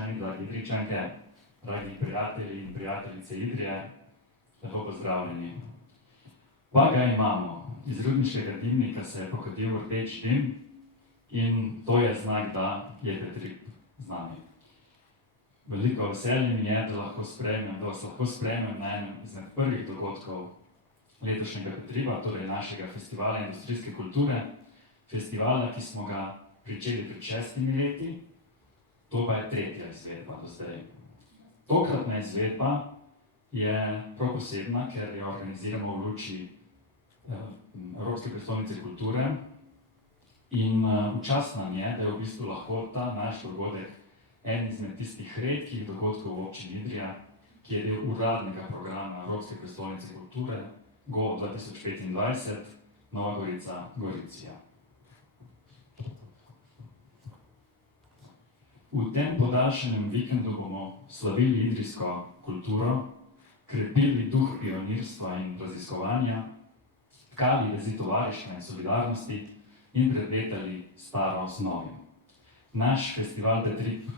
Idrijčani, dragi Idrijčanke, dragi prijatelji in prijateljice Idrije, lepo pozdravljeni. Pa ga imamo. Iz rudniškega dimnika se je pokadil rdeč dim in to je znak, da je Petrip z nami. Veliko veselje mi je, da vas lahko sprejmem na enem izmed prvih dogodkov letošnjega Petripa, torej našega festivala industrijske kulture, festivala, ki smo ga pričeli pred 6 leti, to pa je 3. izvedba do zdaj. Tokratna izvedba je prav posebna, ker jo organiziramo v luči Evropske prestolnice kulture in v čast nam je, da je v bistvu lahko ta naš dogodek en izmed tistih redkih dogodkov v občini Idrija, ki je del uradnega programa Evropske prestolnice kulture GO 2025 Nova Gorica Goricija. V tem podaljšanem vikendu bomo slavili idrijsko kulturo, krepili duh pionirstva in raziskovanja, tkali vezi tovarištva in solidarnosti in prepletali staro z novim. Naš festival Petrip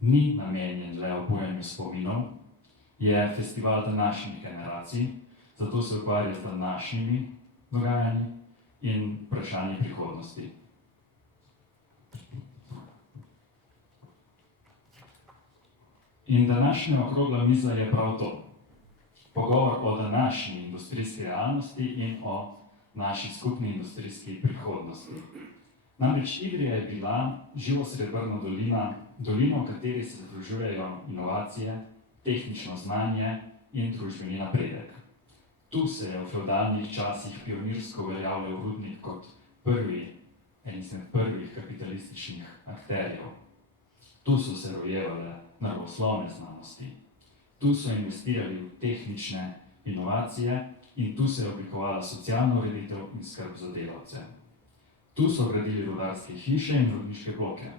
ni namenjen le obujanju spominov, je festival današnjih generacij, zato se ukvarja z današnjimi dogajanji in vprašanji prihodnosti. In današnja okrogla miza je prav to. Pogovor o današnji industrijski realnosti in o naši skupni industrijski prihodnosti. Namreč Idrija je bila živosrebrna dolina, dolina, v kateri se združujejo inovacije, tehnično znanje in družbeni napredek. Tu se je v fevdalnih časih pionirsko uveljavljal rudnik kot en izmed prvih kapitalističnih akterjev. Tu so se rojevale naravoslovne znanosti. Tu so investirali v tehnične inovacije in tu se je oblikovala socialna ureditev in skrb za delavce. Tu so gradili rudarske hiše in rudniške bloke.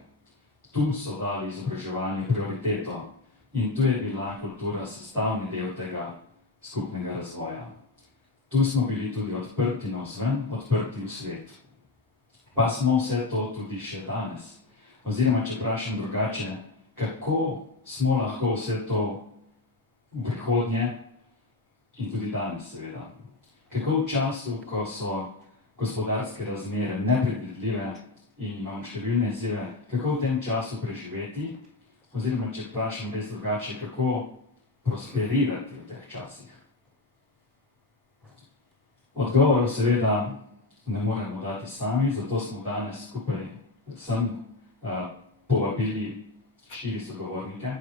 Tu so dali izobraževanju prioriteto in tu je bila kultura sestavni del tega skupnega razvoja. Tu smo bili tudi odprti navzven, odprti v svet. Pa smo vse to tudi še danes. Oziroma, če vprašam drugače, kako smo lahko vse to v prihodnje in tudi danes seveda. Kako v času, ko so gospodarske razmere nepredvidljive in imamo številne izzive, kako v tem času preživeti, oziroma, če vprašam res drugače, kako prosperirati v teh časih. Odgovorov seveda ne moremo dati sami, zato smo danes skupaj povabili 4 sogovornike.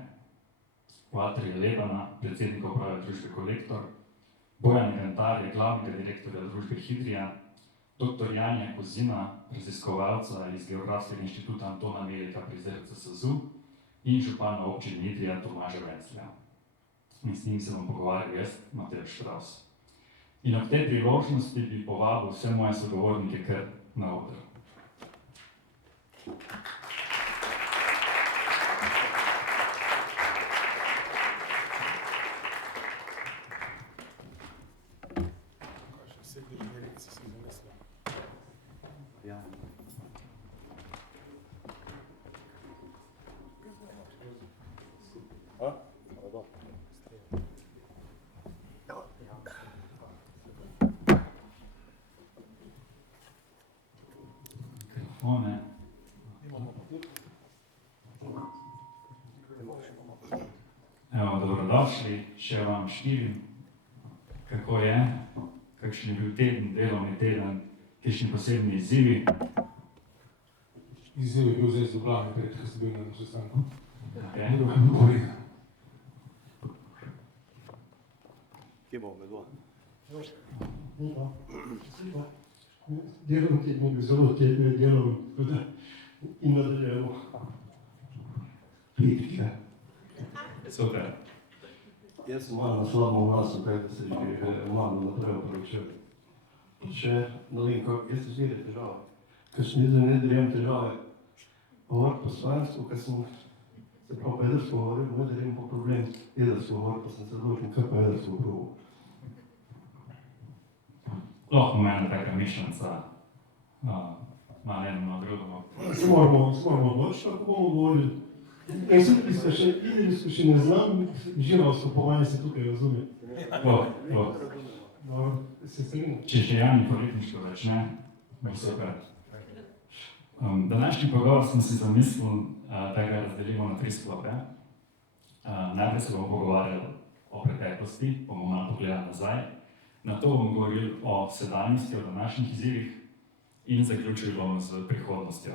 Valterja Lebana, predsednika uprave družbe Kolektor, Bojana Gantarja, glavnega direktorja družbe Hidrija, dr. Janja Kozina, raziskovalca iz Geografskega inštituta Antona Melika pri ZRC SAZU in župana občine Idrija Tomaža Venclja. In s njim se bom pogovarjal jaz, Matej Štravs. In ob tej priložnosti bi povabil vse moje sogovornike kar na oder. Evo, dobrodošli, še vam 4. Kako je? Kakšen je bil teden, delovni teden, kakšni posebni izzivi? Izziv je bil zdaj zoblavni pred, ko se bil na sestanku. Kje bomo medva? Delovni teden je bil zelo delovni, tako da in nadaljujemo. Pritke. Super. Jaz sem malo na slabem glasu, kaj da se že malo naprej opravičujem. Še, ne vem, jaz sem zmeraj težava. Ker sem jaz ne dajem težave govoriti po slovensko, ker sem se prav po jedrsko govoril, ne dajem po problem jedrsko govoriti, pa sem se odločil, kar pa jedrsko govoril. Lahko meni taka mišljenca, malo eno na drugo. Se moramo odločiti, kako bomo govorili. Idrijsko še ne znam, živavsko povanje se tukaj razume. Dobro, se strinjam. Če še Jani politično začne, bo super. Današnji pogovor smo si zamislili, da ga razdelimo na 3 sklope. Najprej se bomo pogovarjali o preteklosti, bomo malo pogledali nazaj, nato bomo govorili o sedanjosti, o današnjih izzivih in zaključili bomo z prihodnostjo.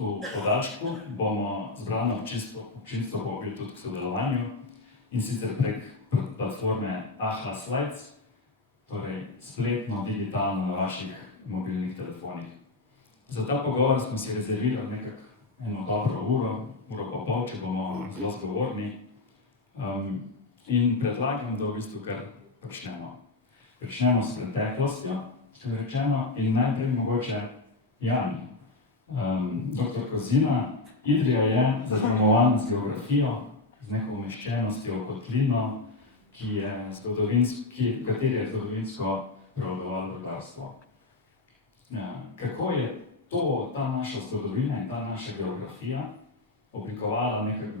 V podaljšku bomo zbrano občinstvo povabili tudi k sodelovanju in sicer prek platforme AHA Slides, torej spletno, digitalno na vaših mobilnih telefonih. Za ta pogovor smo si rezervirali nekako eno dobro uro pa pol, če bomo zelo zgovorni. In predlagam, da v bistvu kar počnemo. Pričnemo s preteklostjo, kot rečeno, in najprej mogoče Jani. Dr. Kozina, Idrija je zaznamovana z geografijo, z neko umeščenostjo v kotlino, v kateri je zgodovinsko prevladovalo rudarstvo. Kako je ta naša zgodovina in ta naša geografija oblikovala nekako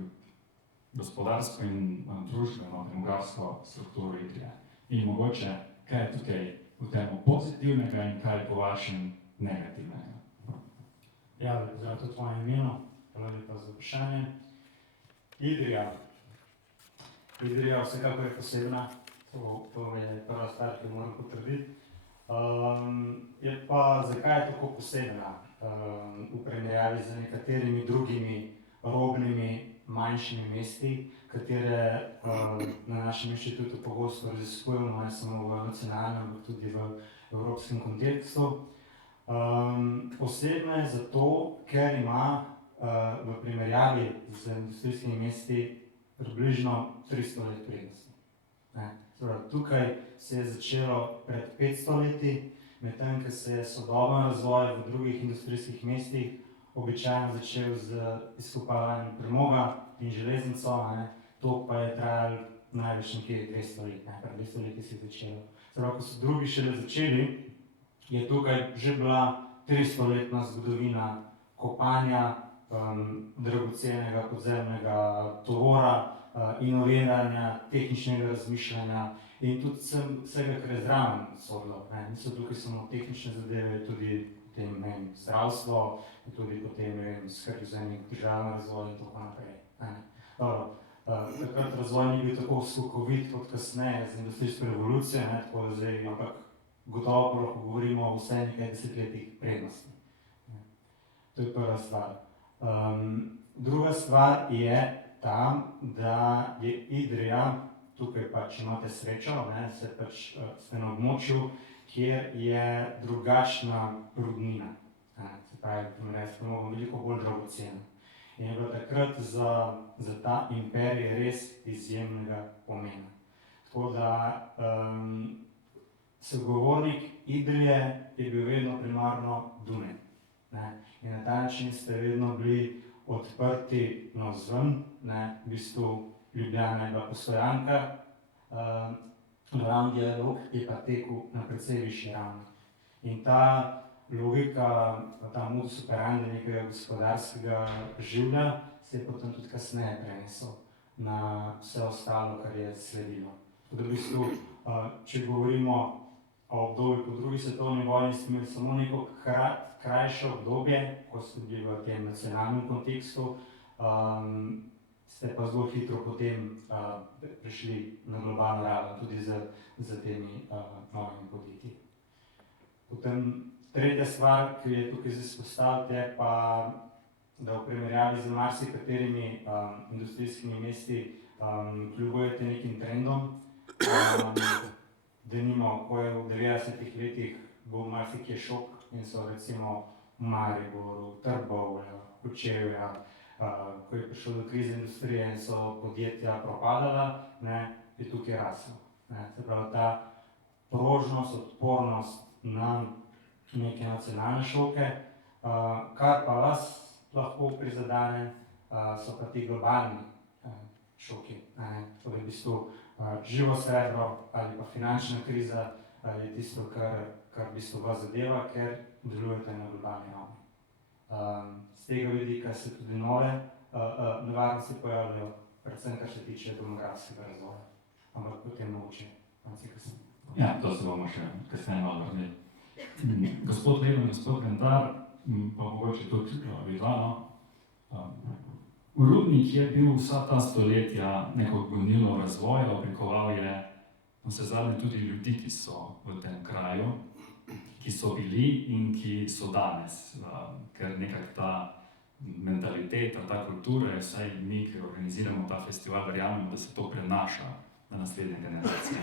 gospodarsko in družbeno demografsko strukturo Idrije? In mogoče, kaj je tukaj v tem pozitivnega in kaj je po vašem negativnega? Ja, pozdrav tudi tvoje imeno, hvala lepa za vprašanje. Idrija vsekakor je posebna, to je prva stvar, ki jo moram potrditi. Je pa, zakaj je tako posebna v primerjavi z nekaterimi drugimi robnimi, manjšimi mesti, katere na našem inštitutu pogosto raziskujemo, ne samo v nacionalnem, ampak tudi v evropskem kontekstu. Posebno je zato, ker ima v primerjavi z industrijskimi mesti približno 300 let prednosti. Tukaj se je začelo pred 500 leti, medtem ko se je sodoben razvoj v drugih industrijskih mestih običajno začel z izkopavanjem premoga in železnico, to pa je trajalo največ nekje 200 let, pred 200 leti se je začelo. Ko so drugi šele začeli, je tukaj že bila 300-letna zgodovina kopanja, dragocenega podzemnega tovora, inoviranja, tehničnega razmišljanja in tudi vsega, kar je zraven sodilo. Niso tukaj samo tehnične zadeve, tudi potem zdravstvo, tudi potem skrb za državni razvoj in tako naprej. Takrat razvoj ni bil tako skokovit kot kasneje z industrijsko revolucijo, tako da zdaj, ampak gotovo pa lahko govorimo o vsaj nekaj desetletjih prednosti. To je prva stvar. Druga stvar je ta, da je Idrija, tukaj pač imate srečo, ste na območju, kjer je drugačna rudnina. Se pravi, primerjati s premogom veliko bolj dragocena. In je bila takrat za ta imperij res izjemnega pomena. Tako da sogovornik Idrije je bil vedno primarno Dunaj. In na ta način ste vedno bili odprti navzven, v bistvu Ljubljana je bila postojanka, glavni dialog je pa tekel na precej višji ravni. In ta logika, ta modus operandi nekega gospodarskega življa se je potem tudi kasneje prenesel na vse ostalo, kar je sledilo. Tako da v bistvu, če govorimo o obdobju po drugi svetovni vojni, ste imeli samo neko krajše obdobje, ko ste bili v tem nacionalnem kontekstu, ste pa zelo hitro potem prišli na globalno raven, tudi z temi novimi podjetji. Potem tretja stvar, ki je tukaj izpostaviti, je pa, da v primerjavi z marsikaterimi industrijskimi mesti kljubujete nekim trendom. Denimo, ko je v 90-ih letih bil marsikje šok in so recimo v Mariboru, Trbovlju, Kočevja, ko je prišlo do krize industrije in so podjetja propadala, je tukaj raslo. Se pravi, ta prožnost, odpornost na neke nacionalne šoke, kar pa vas lahko prizadene, so pa ti globalni šoki. Tako da v bistvu živo srebro ali pa finančna kriza je tisto, kar v bistvu vas zadeva, ker delujete na globalni ravni. Z tega vidika se tudi nove nevarnosti pojavljajo, predvsem kar se tiče demografskega razvoja. Ampak potem nauči, malce kasneje. Ja, to se bomo še kasneje malo vrnili. Gospod Leben, gospod Vendar, pa mogoče tudi vidvano. Rudnik je bil vsa ta stoletja neko gonilo razvoja, oblikoval je vsezadnje tudi ljudi, ki so v tem kraju, ki so bili in ki so danes, ker nekako ta mentaliteta, ta kultura, vsaj mi, ki organiziramo ta festival, verjamemo, da se to prenaša na naslednje generacije.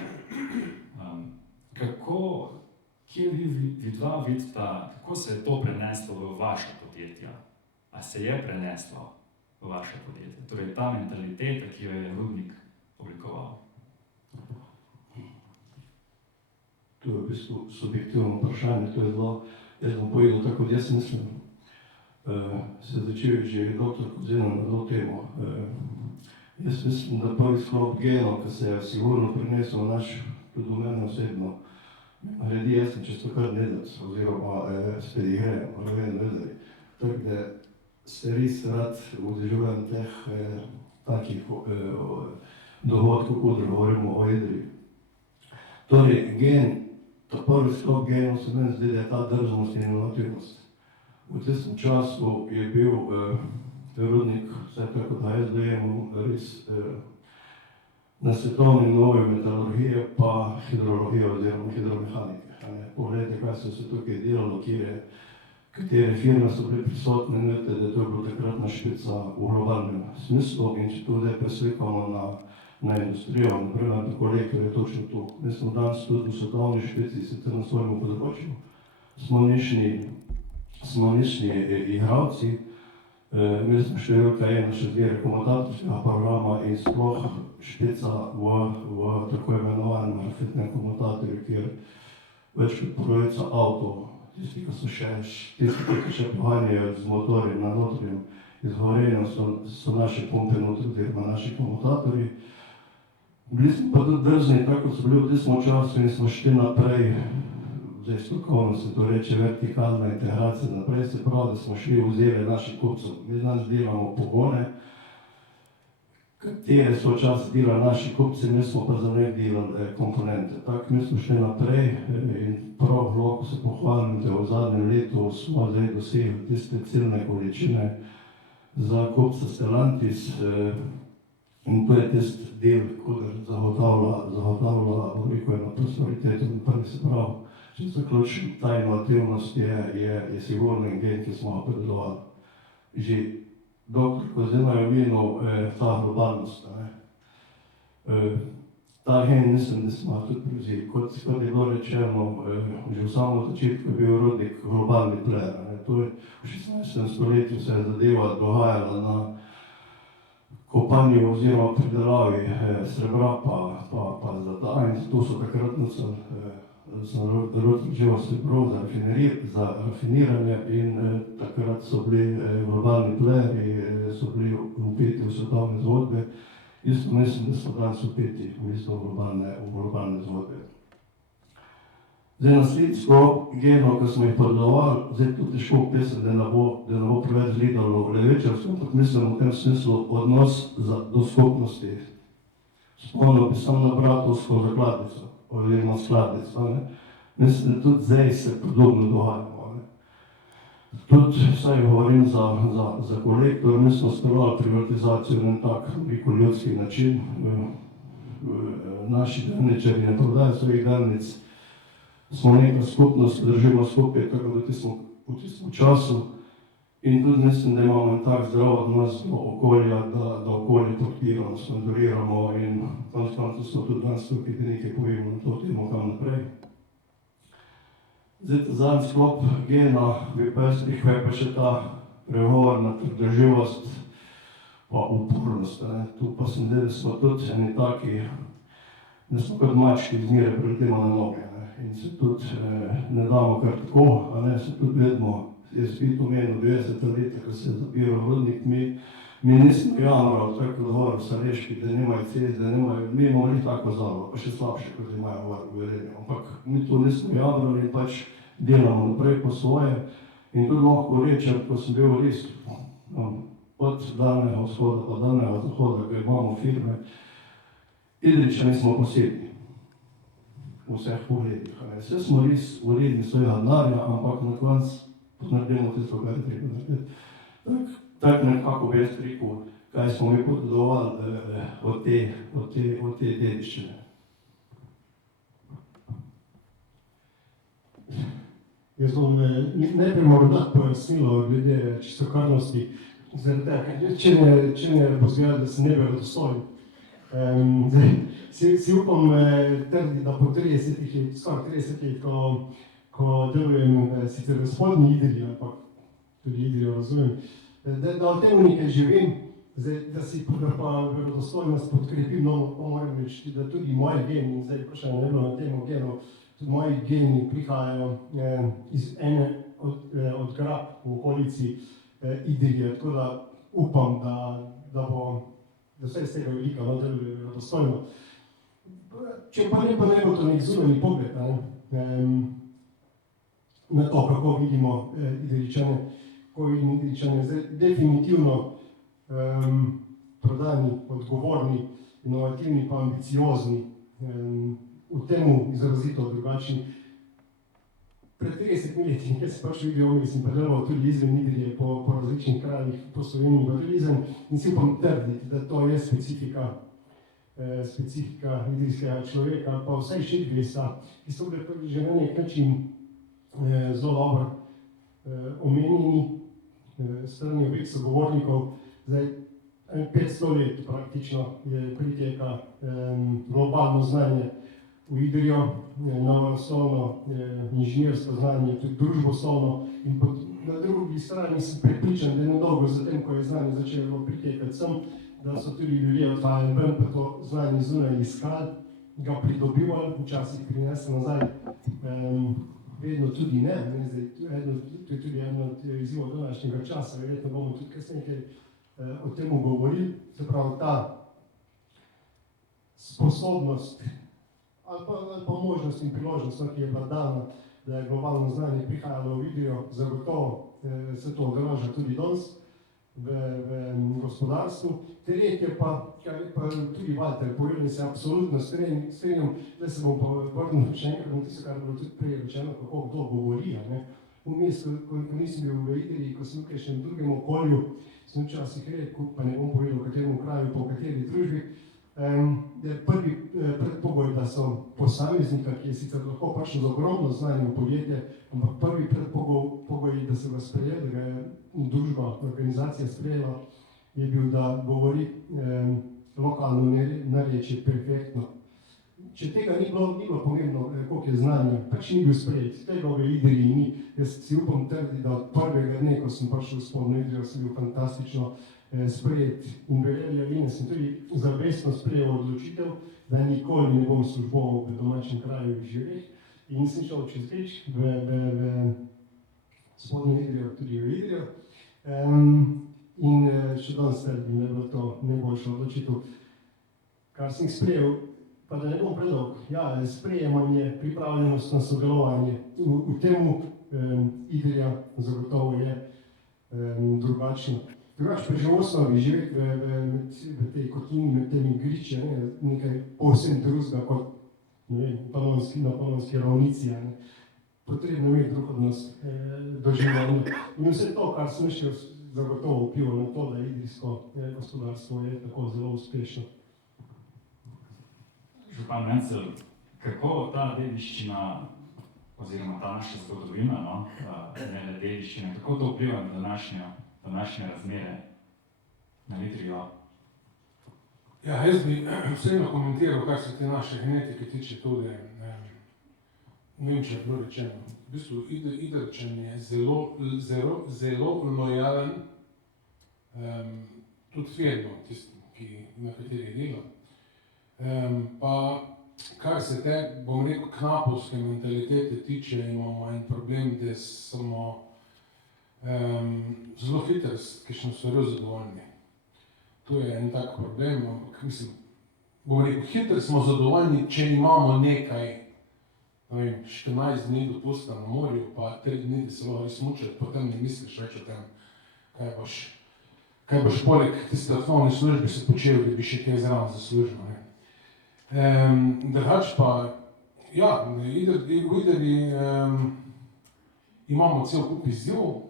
Kje vi vidva vidite, kako se je to preneslo v vaše podjetja? A se je preneslo v vaše podjetje? Torej ta mentaliteta, ki jo je Rudnik oblikoval. To je v bistvu subjektivno vprašanje, to je zelo, jaz bom povedal tako, kot jaz mislim. Se začel že doktor Kozina na to temo. Jaz mislim, da prvi sklop genov, ki se je sigurno prinesel v naš, tudi v mene osebno, naredi jaz sem čisto kar nedac, oziroma spet igre, rojen vezari. Tako da se res rad udeležujem teh takih dogodkov, kot govorimo o jedri. Torej, gen, ta prvi sklop genov se meni zdi, da je ta drznost in inovativnost. V tistem času je bil Rudnik, vse tako da jaz dojemam, res na svetovni novi metalurgije pa hidrologije oziroma hidromehanike. Poglejte, kaj so se tukaj delalo, katere firme so bile prisotne, vidite, da to je bilo takratna špica v globalnem smislu in če to zdaj preslikamo na industrijo, naprimer na kolektor je točno to. Mi smo danes tudi v svetovni špici, sicer na svojemu področju. Smo nišni igralci, mi smo številka ena še zbire komutatorskega programa in sploh špica v tako imenovanem grafitnem komutatorju, kjer več kot polovica avtov, tisti, ki še poganjajo z motorjem na notranjem izgovorjenju, so naše pumpe notri, oziroma naši komutatorji. Bili smo pa tudi drzni, tako so bili v tistem času in smo šli naprej, zdaj strokovno se to reče vertikalna integracija, naprej se pravi, da smo šli v ozirje naših kupcev. Mi danes delamo pogone, katere so včasih delali naši kupci, mi smo pa za njih delali komponente. Tako mi smo šli naprej in prav lahko se pohvalim, da v zadnjem letu smo zdaj dosegli tiste ciljne količine za kupca Stellantis in to je tisti del, kodr zagotavlja eno prosperiteto in prvi se pravi. Če zaključim, ta inovativnost je sigurno gen, ki smo ga predelovali. Že doktor Kozina je omenil ta globalnost. Ta gen mislim, da smo tudi prevzeli. Kot je bilo rečeno, že v samem začetku je bil Rudnik globalni player. To je v 16. stoletju se je zadeva dogajala na kopanju oziroma pridelavi srebra pa zlata in to so takrat nosili srebro za rafiniranje in takrat so bili globalni playerji, so bili vpeti v svetovne zgodbe. Isto mislim, da so danes vpeti v globalne zgodbe. Zdaj naslednji sklop genov, ki smo jih predelovali, zdaj to težko opisati, da ne bo preveč gledalo levečarsko, ampak mislim v tem smislu odnos do skupnosti. Spomnil bi samo na bratovsko zakladnico, oziroma skladnico. Mislim, da tudi zdaj se podobno dogajamo. Tudi, vsaj govorim za kolektor, mi smo speljali privatizacijo na tak ljudski način. Naši delničarji ne prodajo svojih delnic, smo neka skupnost, držimo skupaj, tako da v tistem času. In tudi mislim, da imamo en tak zdrav odnos do okolja, da okolje podpiramo, sponzoriramo in konec koncev smo tudi danes tukaj, da nekaj povemo na to temo, kam naprej. Zdaj, zadnji sklop gena bi pa jaz rekel, pa še ta pregovorna trdoživost pa upornost. Tu pa sem zdaj, da smo tudi eni taki, da smo kot mački zmeraj preletimo na noge. In se tudi ne damo kar tako, se tudi vedmo, jaz bi omenil 20 leta, ko se je zapiral Rudnik, mi nismo jamrali, tako da govoril Saleški, da nimajo cest, da nimajo, mi imamo njih tako zalo, pa še slabše, kot imajo v Velenju. Ampak mi to nismo jamrali in pač delamo naprej po svoje. In tudi lahko rečem, ko sem bil res od daljnega vzhoda pa daljnega zahoda, ker imamo firme. Idrijčani smo posebni v vseh pogledih. Vse smo res vredni svojega denarja, ampak na koncu naredimo tisto, kar je treba narediti. Tako nekako bi jaz rekel, kaj smo mi podedovali od te dediščine. Jaz bom najprej moral dati pojasnilo glede čistokrvnosti. Zaradi tega, če ne bo zgledalo, da sem neverodostojen. Si upam trditi, da po 30 let, skoraj 30 let, ko delujem sicer v spodnji Idriji, ampak tudi Idrijo razumem, da o tem nekaj že vem, da si pa verodostojnost podkrepim, no, moram reči, da tudi moji geni, zdaj vprašanje ne bilo na temo genov, tudi moji geni prihajajo iz ene od grab v okolici Idrije, tako da upam, da vse iz tega velika deluje verodostojno. Če pa ne bo to nek zunanji pogled na to, kako vidimo Idrijčane, zdaj definitivno prodani, odgovorni, inovativni pa ambiciozni, v temu izrazito drugačni. Pred 30 leti, nekaj se pač vidijo, sem predelal tudi izven Idrije po različnih krajih po Sloveniji in Idrijzem in si upam trditi, da to je specifika idrijskega človeka, pa vsaj Šentglesa, ki so bili že na nek način zelo dobro omenjeni strani obeh sogovornikov. Zdaj, 500 let praktično priteka globalno znanje v Idrijo, naravoslovno, inženirsko znanje, tudi družboslovno in na drugi strani sem prepričan, da je nedolgo zatem, ko je znanje začelo pritekati sem, da so tudi ljudje odhajali ven, pa to znanje zunaj iskali, ga pridobivali, včasih prinesli nazaj, vedno tudi ne. To je tudi eno od izzivov današnjega časa, verjetno bomo tudi kasneje nekaj o tem govorili. Se pravi, ta sposobnost ali pa možnost in priložnost, ki je bila dana, da je globalno znanje prihajalo v Idrijo, zagotovo se to odraža tudi danes v gospodarstvu. Tretje pa, kar je pa tudi Walter povedal, se absolutno strinjam, da se bom pa vrnil še enkrat na tisto, kar je bilo tudi prej rečeno, kako kdo govori. Vmes, ko nisem bil v Idriji, ko sem v še v drugem okolju, sem včasih rekel, pa ne bom povedal, v katerem kraju, po kateri družbi, da je prvi predpogoj, da so posameznika, ki je sicer lahko prišel z ogromno znanjem v podjetje, ampak prvi predpogoj, da se ga sprejel, da ga je družba, organizacija sprejela, je bil, da govori lokalno narečje perfektno. Če tega ni bilo pomembno, koliko je znanja, pač ni bil sprejet, tega v Idriji ni. Jaz si upam trditi, da od prvega dne, ko sem prišel v spodnjo Idrijo, sem bil fantastično sprejet in verjeli, sem tudi zavestno sprejel odločitev, da nikoli ne bom služboval v domačem kraju v Žireh in sem šel čez Rič v spodnjo Idrijo, tudi v Idrijo. In še danes trdim, da je bilo to najboljša odločitev. Kar sem sprejel, pa da ne bom predolg, sprejemanje, pripravljenost na sodelovanje, v temu Idrija zagotovo je drugačna. Drugač pa že v osnovi živeti v tej kotlini med temi griči, nekaj povsem drugega kot na Panonski ravnici. Potrebno imeti drug odnos do življenja. In vse to, kar sem še zagotovo vplivalo na to, da idrijsko gospodarstvo je tako zelo uspešno. Župan Mencel, kako ta dediščina oziroma ta naša zgodovina, ne le dediščina, kako to vpliva na današnje razmere na Idrijo? Ja, jaz bi vseeno komentiral, kar se te naše genetike tiče tudi, ne vem, če je bilo rečeno. V bistvu Idrijčan je zelo lojalen, tudi firmo, na kateri dela. Pa kar se te, bom rekel, knapovske mentalitete tiče, imamo en problem, da smo zelo hitro, kakšno stvarjo zadovoljni. To je en tak problem, ampak mislim, bom rekel, hitro smo zadovoljni, če imamo nekaj, 14 dni dopusta na morju, pa 3 dni, da se lahko smučati, potem ne misliš več o tem, kaj boš poleg tiste osnovne službe se počel, da bi še kaj zraven zaslužil. Drugače pa, ja, v Idriji imamo cel kup izzivov,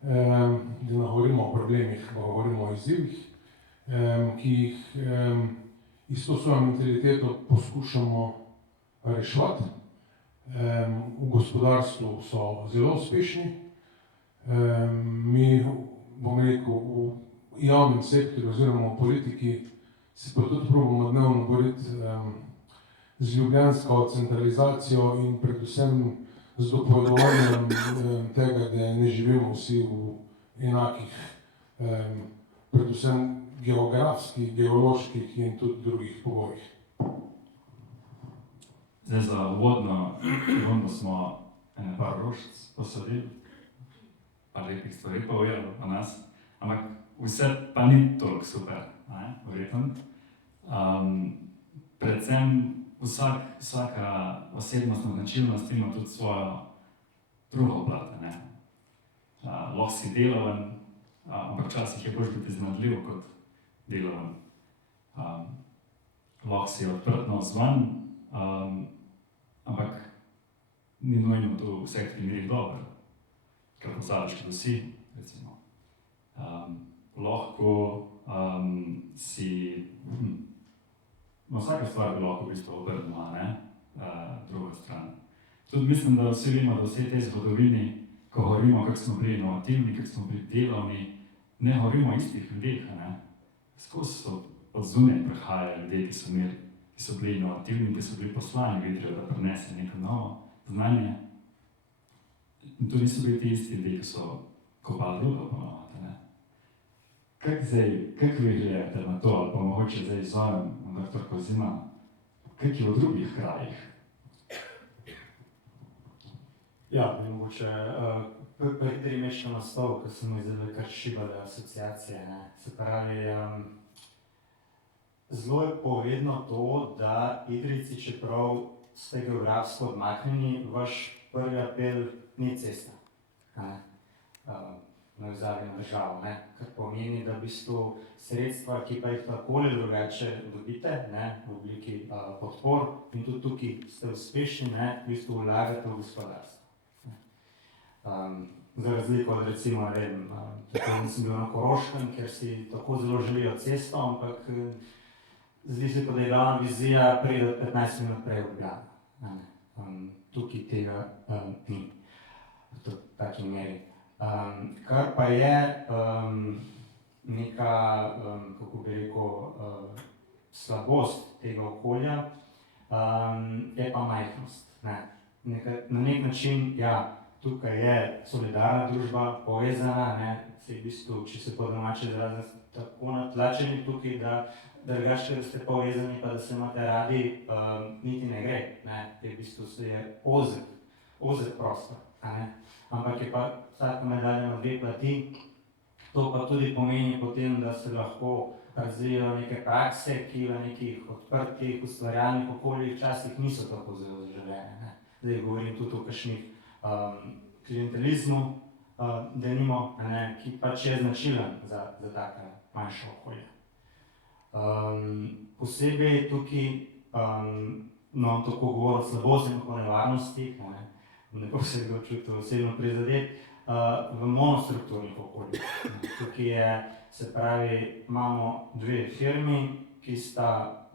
da ne govorimo o problemih, pa govorimo o izzivih, ki jih iz to svojo mentaliteto poskušamo reševati. V gospodarstvu so zelo uspešni, mi, bom rekel, v javnem sektorju oziroma v politiki se pa tudi probamo dnevno boriti z ljubljansko centralizacijo in predvsem z dopovedovanjem tega, da ne živimo vsi v enakih, predvsem geografskih, geoloških in tudi drugih pogojih. Zdaj za uvodno rundo smo ene par rožic posadili, par lepih stvari povedali o nas, ampak vse pa ni toliko super, verjetno. Predvsem vsaka osebnostna značilnost ima tudi svojo drugo plat, ne. Lahko si deloven, ampak včasih je boljše biti iznajdljiv kot deloven. Lahko si odprt navzven, ampak ni nujno to v vseh primerih dobro, ker pozabiš, kdo si, recimo. Lahko si, vsaka stvar bi lahko v bistvu obrnila, ne, druga stran. Tudi mislim, da vsi vemo, da vse tej zgodovini, ko govorimo, kako smo bili inovativni, kako smo bili delovni, ne govorimo o istih ljudeh, ne. Skozi so od zunaj prihajali ljudje, ki so bili inovativni, ki so bili poslani v Idrijo, da prinese neko novo znanje. In to niso bili ti isti ljudje, ki so kopali drugo ponovati, ne. Kako vi gledate na to, ali pa mogoče zdaj izzovem dr. Kozina, kako je v drugih krajih? Ja, mogoče pri Idriji mešal naslov, ko so mi zdaj kar šibale asociacije, ne. Se pravi, zelo je povedno to, da Idrijci, čeprav ste geografsko odmaknjeni, vaš prvi apel ni cesta, navezavi na državo, ne, kar pomeni, da v bistvu sredstva, ki pa jih tako ali drugače dobite, ne, v obliki podpor, in tudi tukaj ste uspešni, ne, v bistvu vlagate v gospodarstvo. Za razliko od recimo, ne vem, tako nisem bil na Koroškem, ker si tako zelo želijo cesto, ampak zdi se, da je glavna vizija pride 15 minut prej v Ljubljano. Tukaj tega ni, v taki meri. Kar pa je neka, kako bi rekel, slabost tega okolja, je pa majhnost, ne. Na nek način, ja, tukaj je solidarna družba, povezana, ne, v bistvu, če se po domače izrazim, tako natlačeni tukaj, da drugače, da ste povezani, pa da se imate radi, niti ne gre, ne, v bistvu se je ozek prostor, ne. Ampak je pa vsaka medalja na dve plati, to pa tudi pomeni potem, da se lahko razvijajo neke prakse, ki v nekih odprtih, ustvarjalnih okoljih včasih niso tako zelo zaželene, ne. Zdaj govorim tudi o kakšnih klientelizmu, denimo, ne, ki pač je značilen za taka manjša okolja. Posebej tukaj, no, tako govoril o slabosti in o nevarnosti, ne bo se kdo čutil osebno prizadet, v monostrukturnih okoljih. Tukaj je, se pravi, imamo dve firmi, ki sta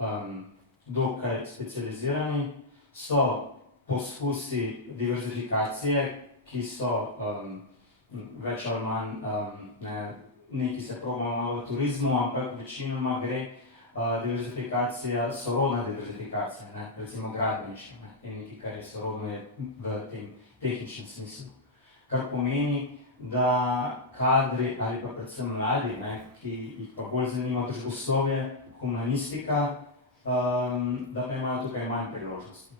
dokaj specializirani, so poskusi diverzifikacije, ki so več ali manj, neki se probamo malo v turizmu, ampak večinoma gre diverzifikacija, sorodna diverzifikacija, ne, recimo gradbeništvo, ne, je nekaj, kar je sorodno v tem tehničnem smislu. Kar pomeni, da kadri ali pa predvsem mladi, ne, ki jih pa bolj zanima družboslovje, humanistika, da pa imajo tukaj manj priložnosti.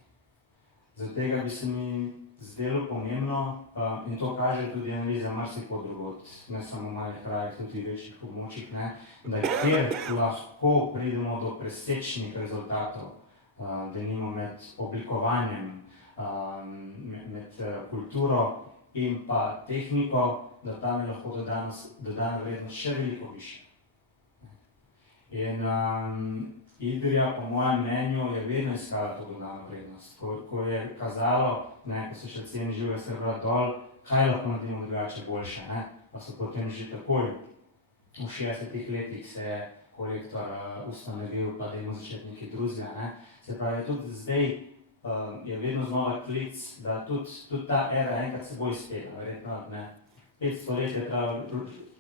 Zaradi tega bi se mi zdelo pomembno, in to kaže tudi analiza marsikod drugod, ne samo v malih krajih, tudi v večjih območjih, ne, da kjer lahko pridemo do presečnih rezultatov, denimo med oblikovanjem, med kulturo in pa tehniko, da tam je lahko dodana vrednost še veliko višja. In Idrija, po mojem mnenju, je vedno iskala to dodano vrednost. Ko je kazalo, ko so še cene živega srebra dol, kaj lahko naredimo drugače boljše, pa so potem že takoj v 60-ih letih se je Kolektor ustanovil, pa dajmo začeti nekaj drugega. Se pravi, tudi zdaj je vedno znova klic, da tudi ta era enkrat se bo izpela, verjetno 500 let je trajalo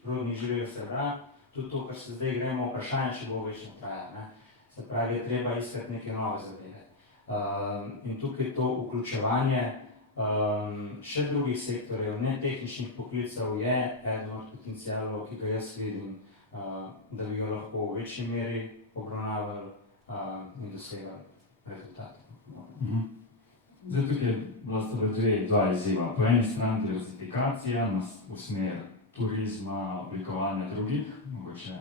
rudnik živega srebra, tudi to, kar se zdaj gremo vprašanje, če bo večno traja. Se pravi, je treba iskati neke nove zadeve. In tukaj to vključevanje še drugih sektorjev, ne tehničnih poklicev, je eden od potencialov, ki ga jaz vidim, da bi ga lahko v večji meri obravnavali in dosegali rezultate. Zdaj tukaj je bila dva izziva. Po eni strani diversifikacija v smer turizma, oblikovanja drugih, mogoče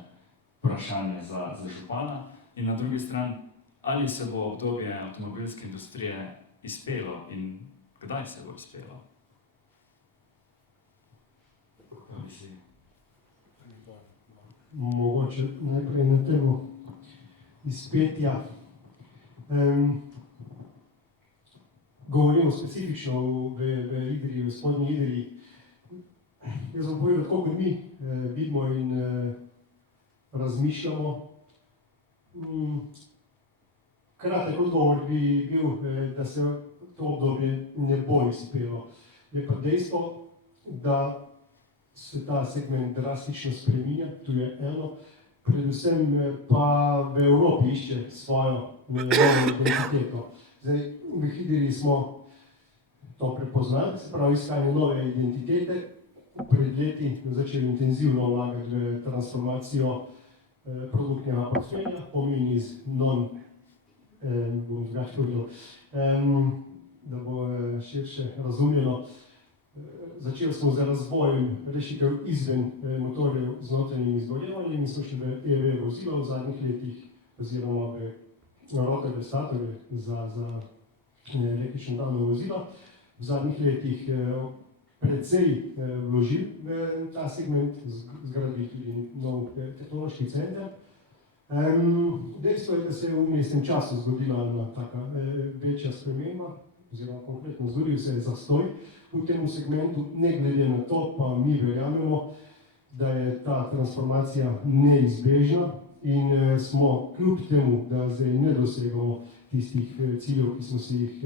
vprašanje za župana, in na drugi strani, ali se bo obdobje avtomobilske industrije izpelo in kdaj se bo izpelo? Mogoče najprej na temo izpetja. Govorimo specifično v Idriji, v spodnji Idriji. Jaz bom povedal, tako kot mi vidimo in razmišljamo. Kratek odgovor bi bil, da se to obdobje ne bo izpelo. Je pa dejstvo, da se ta segment drastično spreminja, tu je eno, predvsem pa v Evropi išče svojo novo identiteto. Zdaj, v Idriji smo to prepoznali, se pravi iskanje nove identitete, pred leti začeli intenzivno vlagati v transformacijo produktnega portfelja, pomeni iz bom drugače povedal, da bo širše razumljeno. Začeli smo z razvojem rešitev izven motorjev z notranjim izgorevanjem in smo šli v EV vozila v zadnjih letih, oziroma v rotorje statorje za električno glavna vozila. V zadnjih letih precej vložili v ta segment, zgradili tudi nov tehnološki center. Dejstvo je, da se je v vmesnem času zgodila ena taka večja sprememba, oziroma konkretno zgodil se je zastoj v tem segmentu. Ne glede na to, pa mi verjamemo, da je ta transformacija neizbežna in smo kljub temu, da zdaj ne dosegamo tistih ciljev, ki smo si jih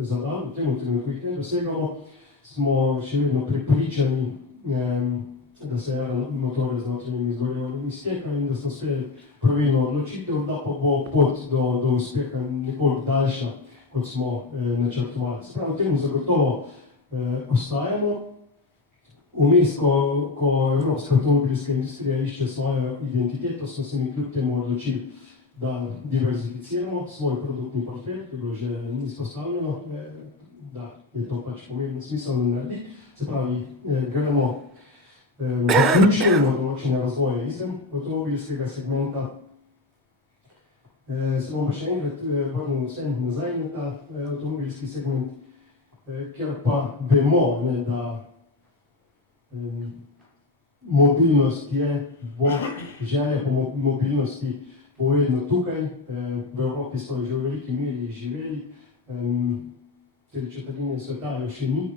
zadali, v tem trenutku jih ne dosegamo, smo še vedno prepričani, da se era motorja z notranjim izgorevanjem izteka in da smo sprejeli pravilno odločitev, da pa bo pot do uspeha nekoliko daljša, kot smo načrtovali. Spravo temu zagotovo ostajamo. Vmes, ko evropska avtomobilska industrija išče svojo identiteto, smo se mi kljub temu odločili, da diverzificiramo svoj produktni portfelj, ki je bilo že izpostavljeno, da je to pač pomembno smiselno narediti. Se pravi, gremo zaključujemo določene razvoje izven avtomobilskega segmenta. Se bom pa še enkrat vrnil vsem nazaj na ta avtomobilski segment, ker pa vemo, da mobilnost bo, želja po mobilnosti bo vedno tukaj. V Evropi so že v veliki meri živeli, tudi četrtine sveta jo še ni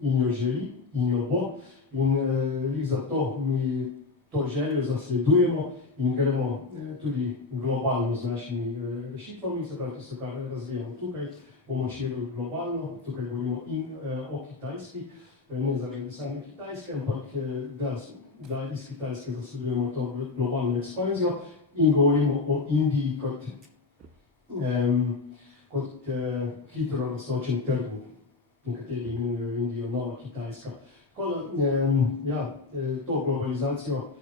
in jo želi in jo bo. In zato mi to željo zasledujemo in gremo tudi globalno z našimi rešitvami, se pravi, tisto, kar razvijamo tukaj, bomo širili globalno. Tukaj govorimo in o Kitajski, ne zaradi same Kitajske, ampak da iz Kitajske zasledujemo to globalno ekspanzijo in govorimo o Indiji kot hitro rastočem trgu, nekateri imenujejo Indijo nova Kitajska. Tako da, to globalizacijo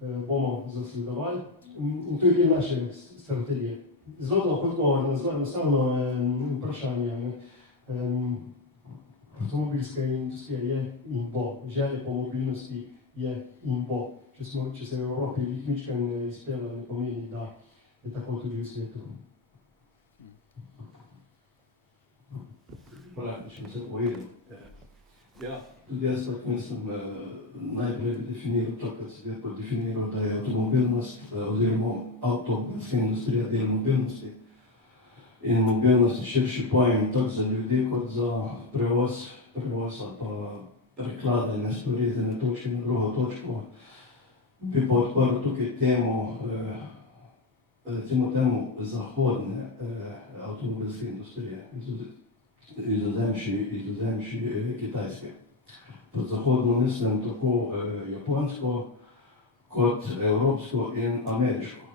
bomo zasledovali in to je del naše strategije. Zelo dolgo odgovor na zelo enostavno vprašanje. Avtomobilska industrija je in bo, želja po mobilnosti je in bo. Če se v Evropi lihničkan izpela, ne pomeni, da je tako tudi v svetu. Praktično se povedal. Ja, tudi jaz tako mislim, najprej bi definiral to, kar si lepo definiral, da je avtomobilnost oziroma avtomobilska industrija del mobilnosti. In mobilnost je širši pojem tako za ljudi kot za prevoz ali pa prekladanje stvari z ene točke na drugo točko. Bi pa odprl tukaj temo, recimo temu zahodne avtomobilske industrije, izvzemši Kitajske. Pod zahodno mislim tako japonsko kot evropsko in ameriško.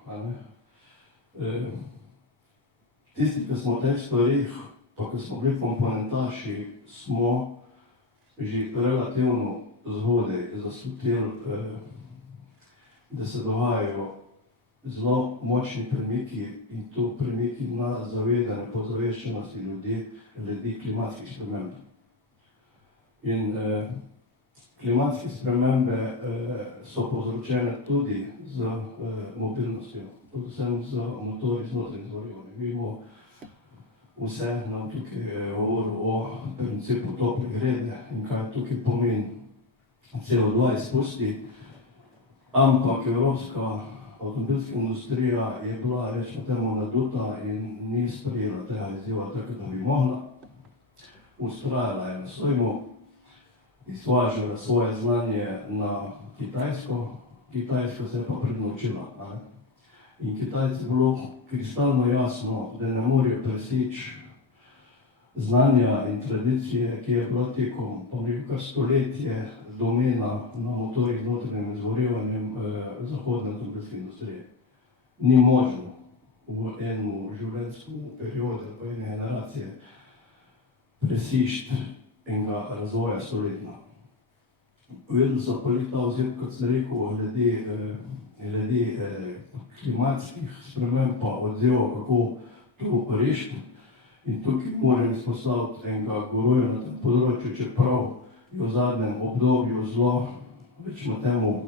Tisti, ki smo v teh stvarih, pa ki smo bili komponentaši, smo že relativno zgodaj zaslutili, da se dogajajo zelo močni premiki in to premiki na zavedanje, pozaveščenosti ljudi glede klimatskih sprememb. In klimatske spremembe so povzročene tudi z mobilnostjo, predvsem z motorji z notranjim zgorivom. Vidimo, vse nam tukaj govoril o principu tople grede in kaj tukaj pomeni CO2 izpusti, ampak evropska avtomobilska industrija je bila, rečemo temu, naduta in ni sprejela tega izziva tako, da bi mogla. Ustrajala je na svojemu, izvažala svoje znanje na Kitajsko, Kitajska se je pa prednaučila. In Kitajci je bilo kristalno jasno, da ne morejo preseči znanja in tradicije, ki je bila tekom, pa kar stoletje domena na motorjih z notranjim izgorevanjem zahodne avtomobilske industrije. Ni možno v enem življenjskem periodu ali pa ene generacije preseči enega razvoja stoletna. Vedno so pa ta ozir, kot sem rekel, glede klimatskih sprememb pa odziva, kako to rešiti. In tukaj moram izpostaviti enega guruja na tem področju, čeprav je v zadnjem obdobju zelo, rečemo temu,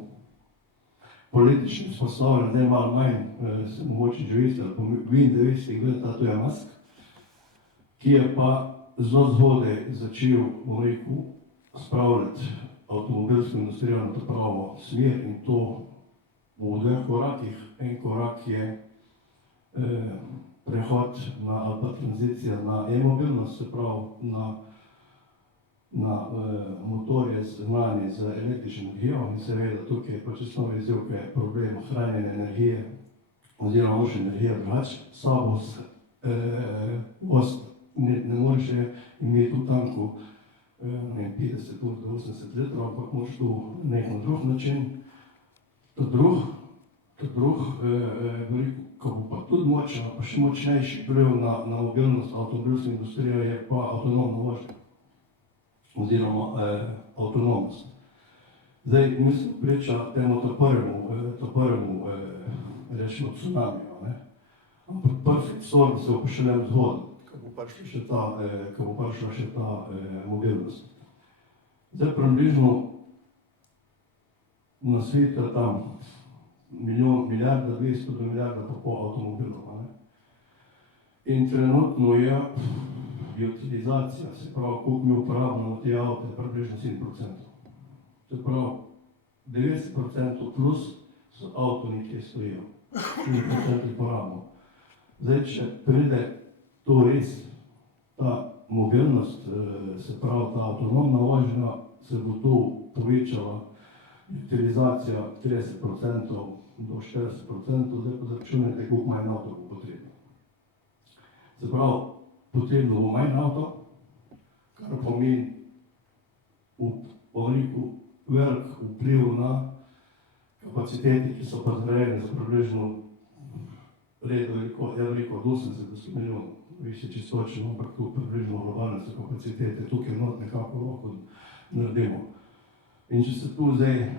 politično izpostavljen, zdaj malo manj, se mogoče že veste, ali pa vi da veste, gleda, to je Musk, ki je pa zelo zgodaj začel, bom rekel, spravljati avtomobilsko industrijo na to pravo smer in to v dveh korakih. En korak je prehod ali pa tranzicija na e-mobilnost, se pravi na motorje znani z električno energijo in seveda tukaj je pač osnovni izziv, ki je problem hranjenja energije oziroma mož energije drugače. Sabo ne moreš imeti v tanku 50 do 80 litrov, ampak moraš tu nekaj drug način. Ta drug, ko bo pa tudi močen, pa še močnejši vpliv na mobilnost avtomobilske industrije, je pa avtonomna vožnja oziroma avtonomnost. Zdaj, mislim, priča temu prvemu, rečemo, tsunamiju, ampak perfect storm se bo pa šele vzhodil, ko bo prišla še ta mobilnost. Zdaj, približno na svetu je tam milijarda 200 do milijarda pa pol avtomobilov. In trenutno je utilizacija, se pravi, koliko mi uporabljamo te avte, približno 7%. Se pravi, 90% plus so avto nekje stojijo, 7% uporabljamo. Zdaj, če pride to res, ta mobilnost, se pravi, ta avtonomna vožnja, se bo tu povečala utilizacija 30% do 40%, zdaj pa začunajte, koliko manj avto bo potrebno. Se pravi, potrebno bo manj avto, kar pomeni velik vpliv na kapacitete, ki so pa zgrajene za približno od 80 do 100 milijonov. Vi se čisto točno, ampak tu približno globalne so kapacitete, tukaj not nekako lahko naredimo. In če se tu zdaj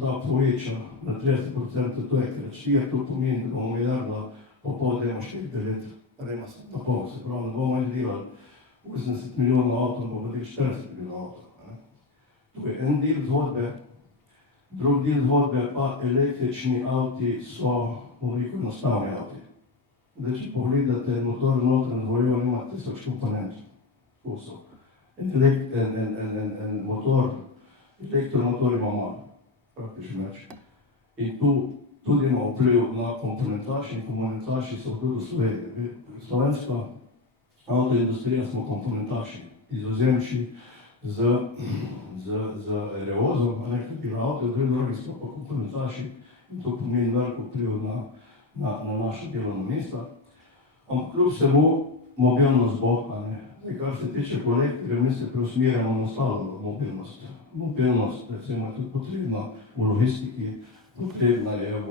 ta poveča na 30%, to je krat 4, to pomeni, da bomo milijarda pa pol, da imamo 4 let, pa pol, se pravi, da bomo manj delali 80 milijonov avtov, bomo delali 40 milijonov avtov. To je en del zgodbe, drug del zgodbe pa električni avti so, enostavni avti. Zdaj, če pogledate motor z notranjim zgorivom, ima 1000 komponent. en motor, elektromotor ima malo, praktično več. In tu tudi ima vpliv na komponentaši in komponentaši so tudi v Sloveniji. Slovenska avtoindustrija smo komponentaši, izvzemši z revozom, ker avto, drugi smo pa komponentaši in to pomeni veliko vpliv na naša delovna mesta. Ampak kljub vsemu mobilnost bo, kar se tiče kolektorjev, mi se preusmerjamo na ostalo mobilnost. Mobilnost, recimo, je tudi potrebna v logistiki, potrebna je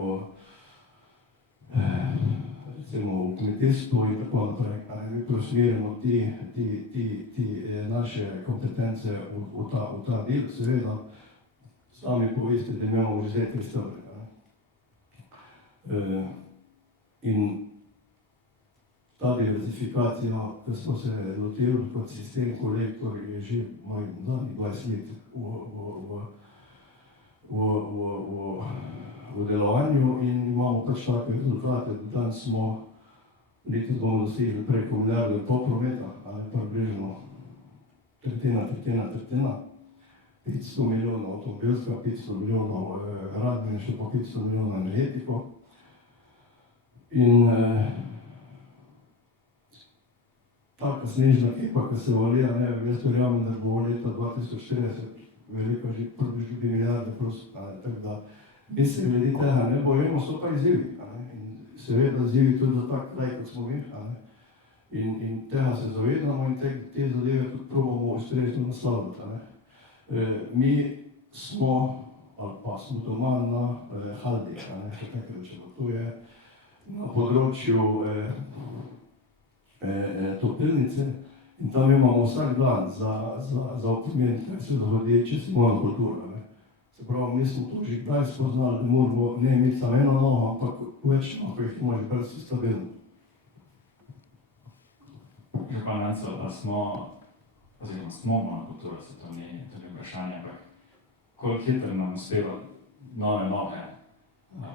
recimo v kmetijstvu in tako naprej. Mi preusmerjamo te naše kompetence v ta del, seveda, sami poveste, da imamo že zdaj 3 stebre. In ta diverzifikacija, ki smo se lotili kot sistem kolektor, je že zadnjih 20 let v delovanju in imamo pač take rezultate. Danes smo, letos bomo dosegli preko 1,5 milijarde prometa, približno tretjina, 500 milijonov avtomobilska, 500 milijonov gradbeništvo, pa 500 milijonov energetiko. In taka snežna kepa, ki se valira, jaz verjamem, da bo leta 2040 velika že približno 2 milijarde plus, tako da mi se glede tega ne bojimo, so pa izzivi. In seveda izzivi tudi za tak kraj, kot smo mi. In tega se zavedamo in te zadeve tudi probamo ustrezno naslavljati. Mi smo, ali pa smo doma na Haldi, če tako rečemo. To je na področju topilnice in tam imamo vsak dan za optimizem, kaj se dogodi, če si monokultura. Se pravi, mi smo to že kdaj spoznali, da moramo ne imeti samo eno nogo, ampak več nogo, jih ima že brzo stabilno. Župan Rancel, pa smo monokultura, se to ni vprašanje, ampak koliko hitro nam uspeva nove noge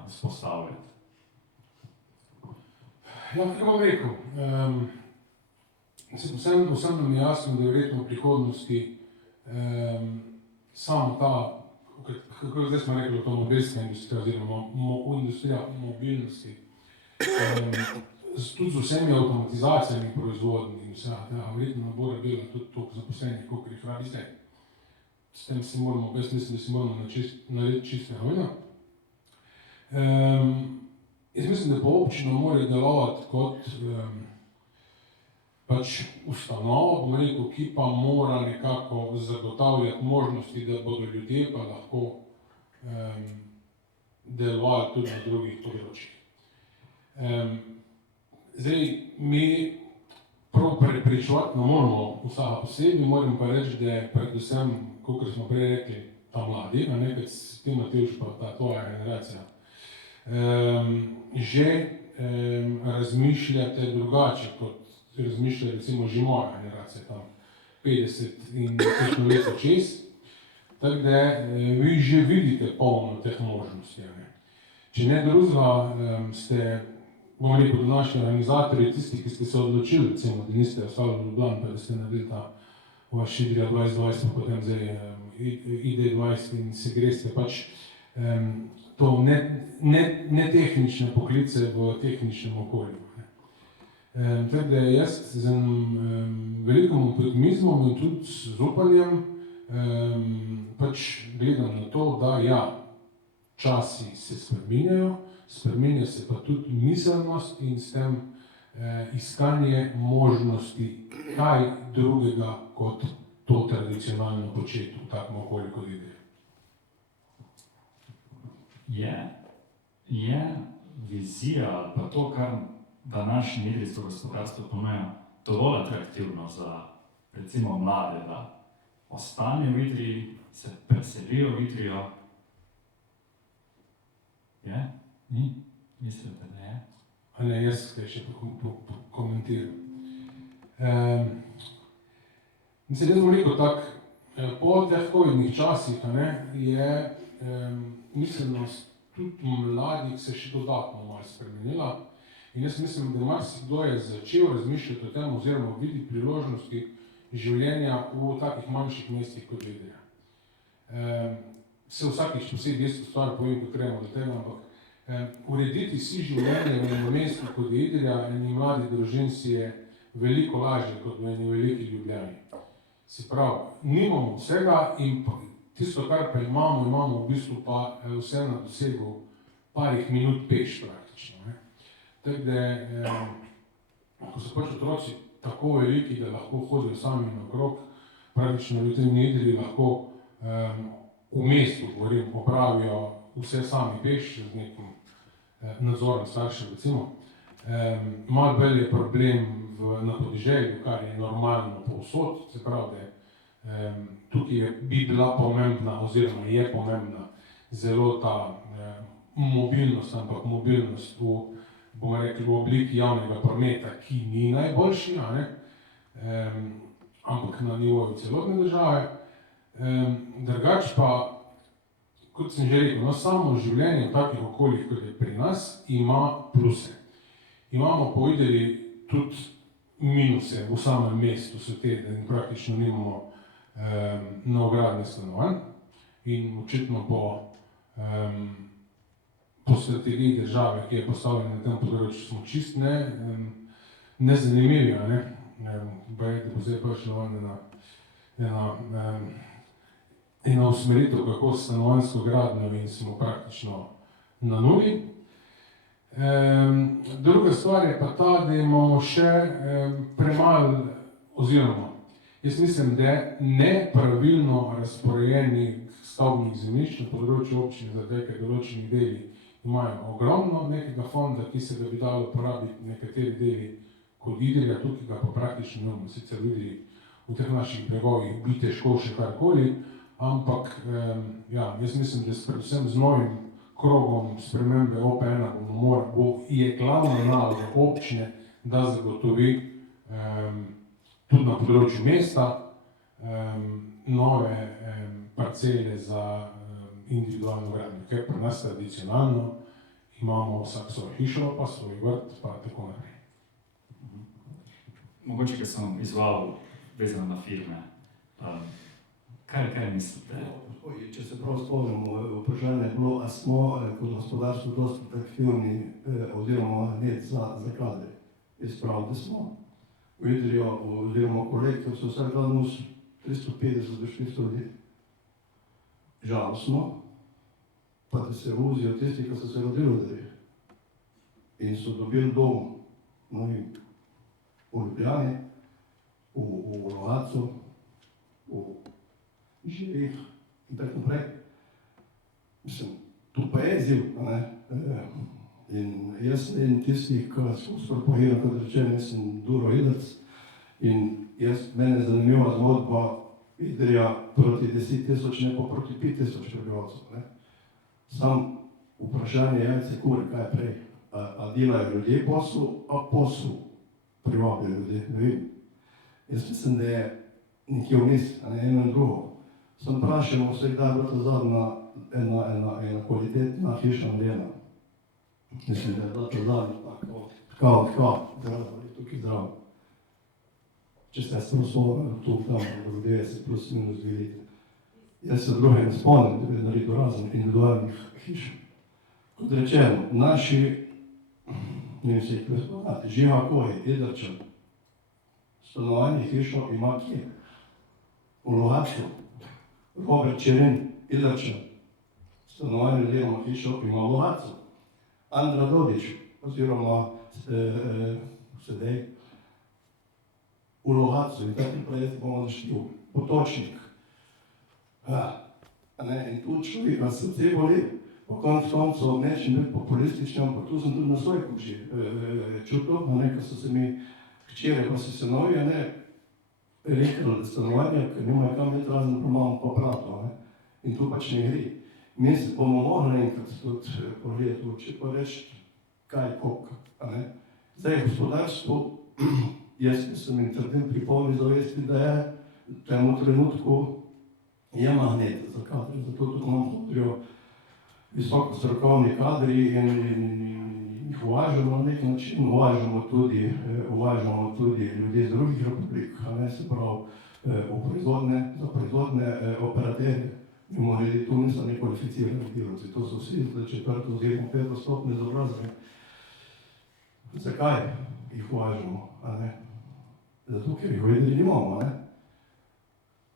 vzpostavljati? Ja, kaj bom rekel, vsem nam je jasno, da je verjetno v prihodnosti samo ta, kako zdaj smo rekli, avtomobilska industrija oziroma industrija mobilnosti, tudi z vsemi avtomatizacijami proizvodnji in vsega tega, verjetno ne bo rabila tudi toliko zaposlenih, koliko jih rabi zdaj. S tem si moramo, jaz mislim, da si moramo narediti čistega vina. Jaz mislim, da pa občina mora delovati kot pač ustanova, bom rekel, ki pa mora nekako zagotavljati možnosti, da bodo ljudje pa lahko delovali tudi na drugih področjih. Zdaj, mi prav prepričevati ne moramo vsega posebej, moram pa reči, da je predvsem, kakor smo prej rekli, ta mladi, kot si ti, Matevž, pa ta tvoja generacija, že razmišljate drugače, kot razmišlja recimo že moja generacija, tam 50 in kakšno leto čez, tako da vi že vidite polno teh možnosti. Če ne drugega, ste, bomo rekel, današnji organizatorji, tisti, ki ste se odločili, recimo, da niste ostali v Ljubljani, pa da ste naredili ta vaš Idrija 2020, pa potem zdaj ID20 in se greste pač to netehnične poklice v tehničnem okolju. Tako da jaz z velikim optimizmom in tudi z upanjem pač gledam na to, da ja, časi se spreminjajo, spreminja se pa tudi miselnost in s tem iskanje možnosti kaj drugega kot to tradicionalno početi v takem okolju kot ide. Je vizija, pa to, kar današnje idrijsko gospodarstvo ponuja, dovolj atraktivno za recimo mlade, da ostanejo v Idriji, se preselijo v Idrijo? Je? Ni? Mislite, da je? A ne, jaz kaj še komentiram. Mislim, jaz bom rekel tako, po teh covidnih časih je miselnost tudi mladih se še dodatno malo spremenila. In jaz mislim, da marsikdo je začel razmišljati o tem oziroma vidi priložnosti življenja v takih manjših mestih kot Idrija. Se vsakič posebej isto stvar povem, ko gremo do tega, ampak urediti si življenje v enem mestu kot Idrija, eni mladi družin si je veliko lažje kot v eni veliki Ljubljani. Se pravi, nimamo vsega in tisto, kar pa imamo, imamo v bistvu pa vse na dosegu parih minut peš praktično. Ne. Tako da, ko so pač otroci tako veliki, da lahko hodijo sami naokrog, praktično v tem Idriji lahko v mestu, govorim, opravijo vse sami peš z nekim nadzorom staršev, recimo. Malo bolj je problem na podeželju, kar je normalno povsod, se pravi, da tukaj bi bila pomembna, oziroma je pomembna zelo ta mobilnost, ampak mobilnost bomo rekli, v obliki javnega prometa, ki ni najboljši, ampak na nivoju celotne države. Drugač pa, kot sem že rekel, samo življenje v takih okoljih, kot je pri nas, ima pluse. Imamo povedali tudi minuse v samem mestu, so te, da praktično nimamo novogradnje stanovanj in očitno po strategiji države, ki je postavljena na tem področju, smo čist nezanimivi, da bo zdaj prišla ena usmeritev, kako stanovanjsko gradnjo in smo praktično na nuli. Druga stvar je pa ta, da imamo še premalo, oziroma jaz mislim, da nepravilno razporejenih stavbnih zemljišč na področju občine, zaradi tega, ker določeni deli imajo ogromno nekega fonda, ki se ga bi dalo porabiti nekateri deli kot Idrija, tukaj ga pa praktično imamo, sicer videli v teh naših bregovih bi težko še karkoli, ampak jaz mislim, da predvsem z novim krogom spremembe OP1 je glavna naloga občine, da zagotovi tudi na področju mesta nove parcele za individualno gradnjo, ker pri nas tradicionalno imamo vsak svojo hišo, pa svoj vrt, pa tako naprej. Mogoče, ker sem izval vezano na firme, kaj mislite? Če se prav spomnimo, vprašanje je bilo, a smo kot gospodarstvo dosti atraktivni oziroma magnet za kadre. Jaz pravim, da smo. V Idriju oziroma kolektiv so vsak dan 350 do 400 ljudi. Žalostno, pa da se vozijo tisti, ki so se rodili v Idriji in so dobili dom, v Ljubljani, v Logatcu, v Žirih in tako naprej. Mislim, tu pa je izziv, in jaz sem tistih, ki so povedali, kot rečeno, jaz sem Duro Idrc in mene je zanimiva zgodba Idrija proti 10.000, ne pa proti 5.000 prebivalcev. Sam vprašanje jajce kure, kaj je prej, a delajo ljudje posel, a posel privabljajo ljudje, ne vem. Jaz mislim, da je nekje vmes, eno in drugo. Sem vprašal vse, kdaj je bila ta zadnja ena kvalitetna hiša narejena. Mislim, da je bila ta zadnja tako, tukaj zdravo. Če ste sprosovali, tukaj tam, v 90 plus minus 2 leta. Jaz se druge ne spomnim, da bi naredil razen individualnih hiš. Kot rečeno, naši, ne vem se jih prespoznati, Živa Koji, Idrčan, stanovanje hišo ima kje? V Logatcu. Robert Čerin, Idrčan, stanovanje oziroma hišo ima v Logatcu. Andra Dodič, oziroma sedaj v Logatcu in tako naprej bomo naštel. Potočnik. In tu človeka srce boli, po koncu nečem biti populistični, ampak tu sem tudi na svoj koži čutil, ko so se mi hčere pa se sinovi rekli stanovanja, ker nimajo kam iti razen premalo pa prato. In tu pač ne gre. Mi se bomo mogli enkrat tudi pogledati v oči pa reči, kaj koliko. Zdaj gospodarstvo, jaz sem in trdim pri polni zavesti, da je v tem trenutku je magnet za kadre, zato tudi imam hodrijo visoko strokovni kadri in jih uvažamo na nek način, uvažamo tudi ljudi iz drugih republik, a ne, se pravi, za proizvodne operaterje. Mimogrede, tu niso nekvalificirani delavci, to so vsi za 4. oziroma 5. stopnjo izobrazbe. Zakaj jih uvažamo, a ne? Zato, ker jih vedeli nimamo, a ne?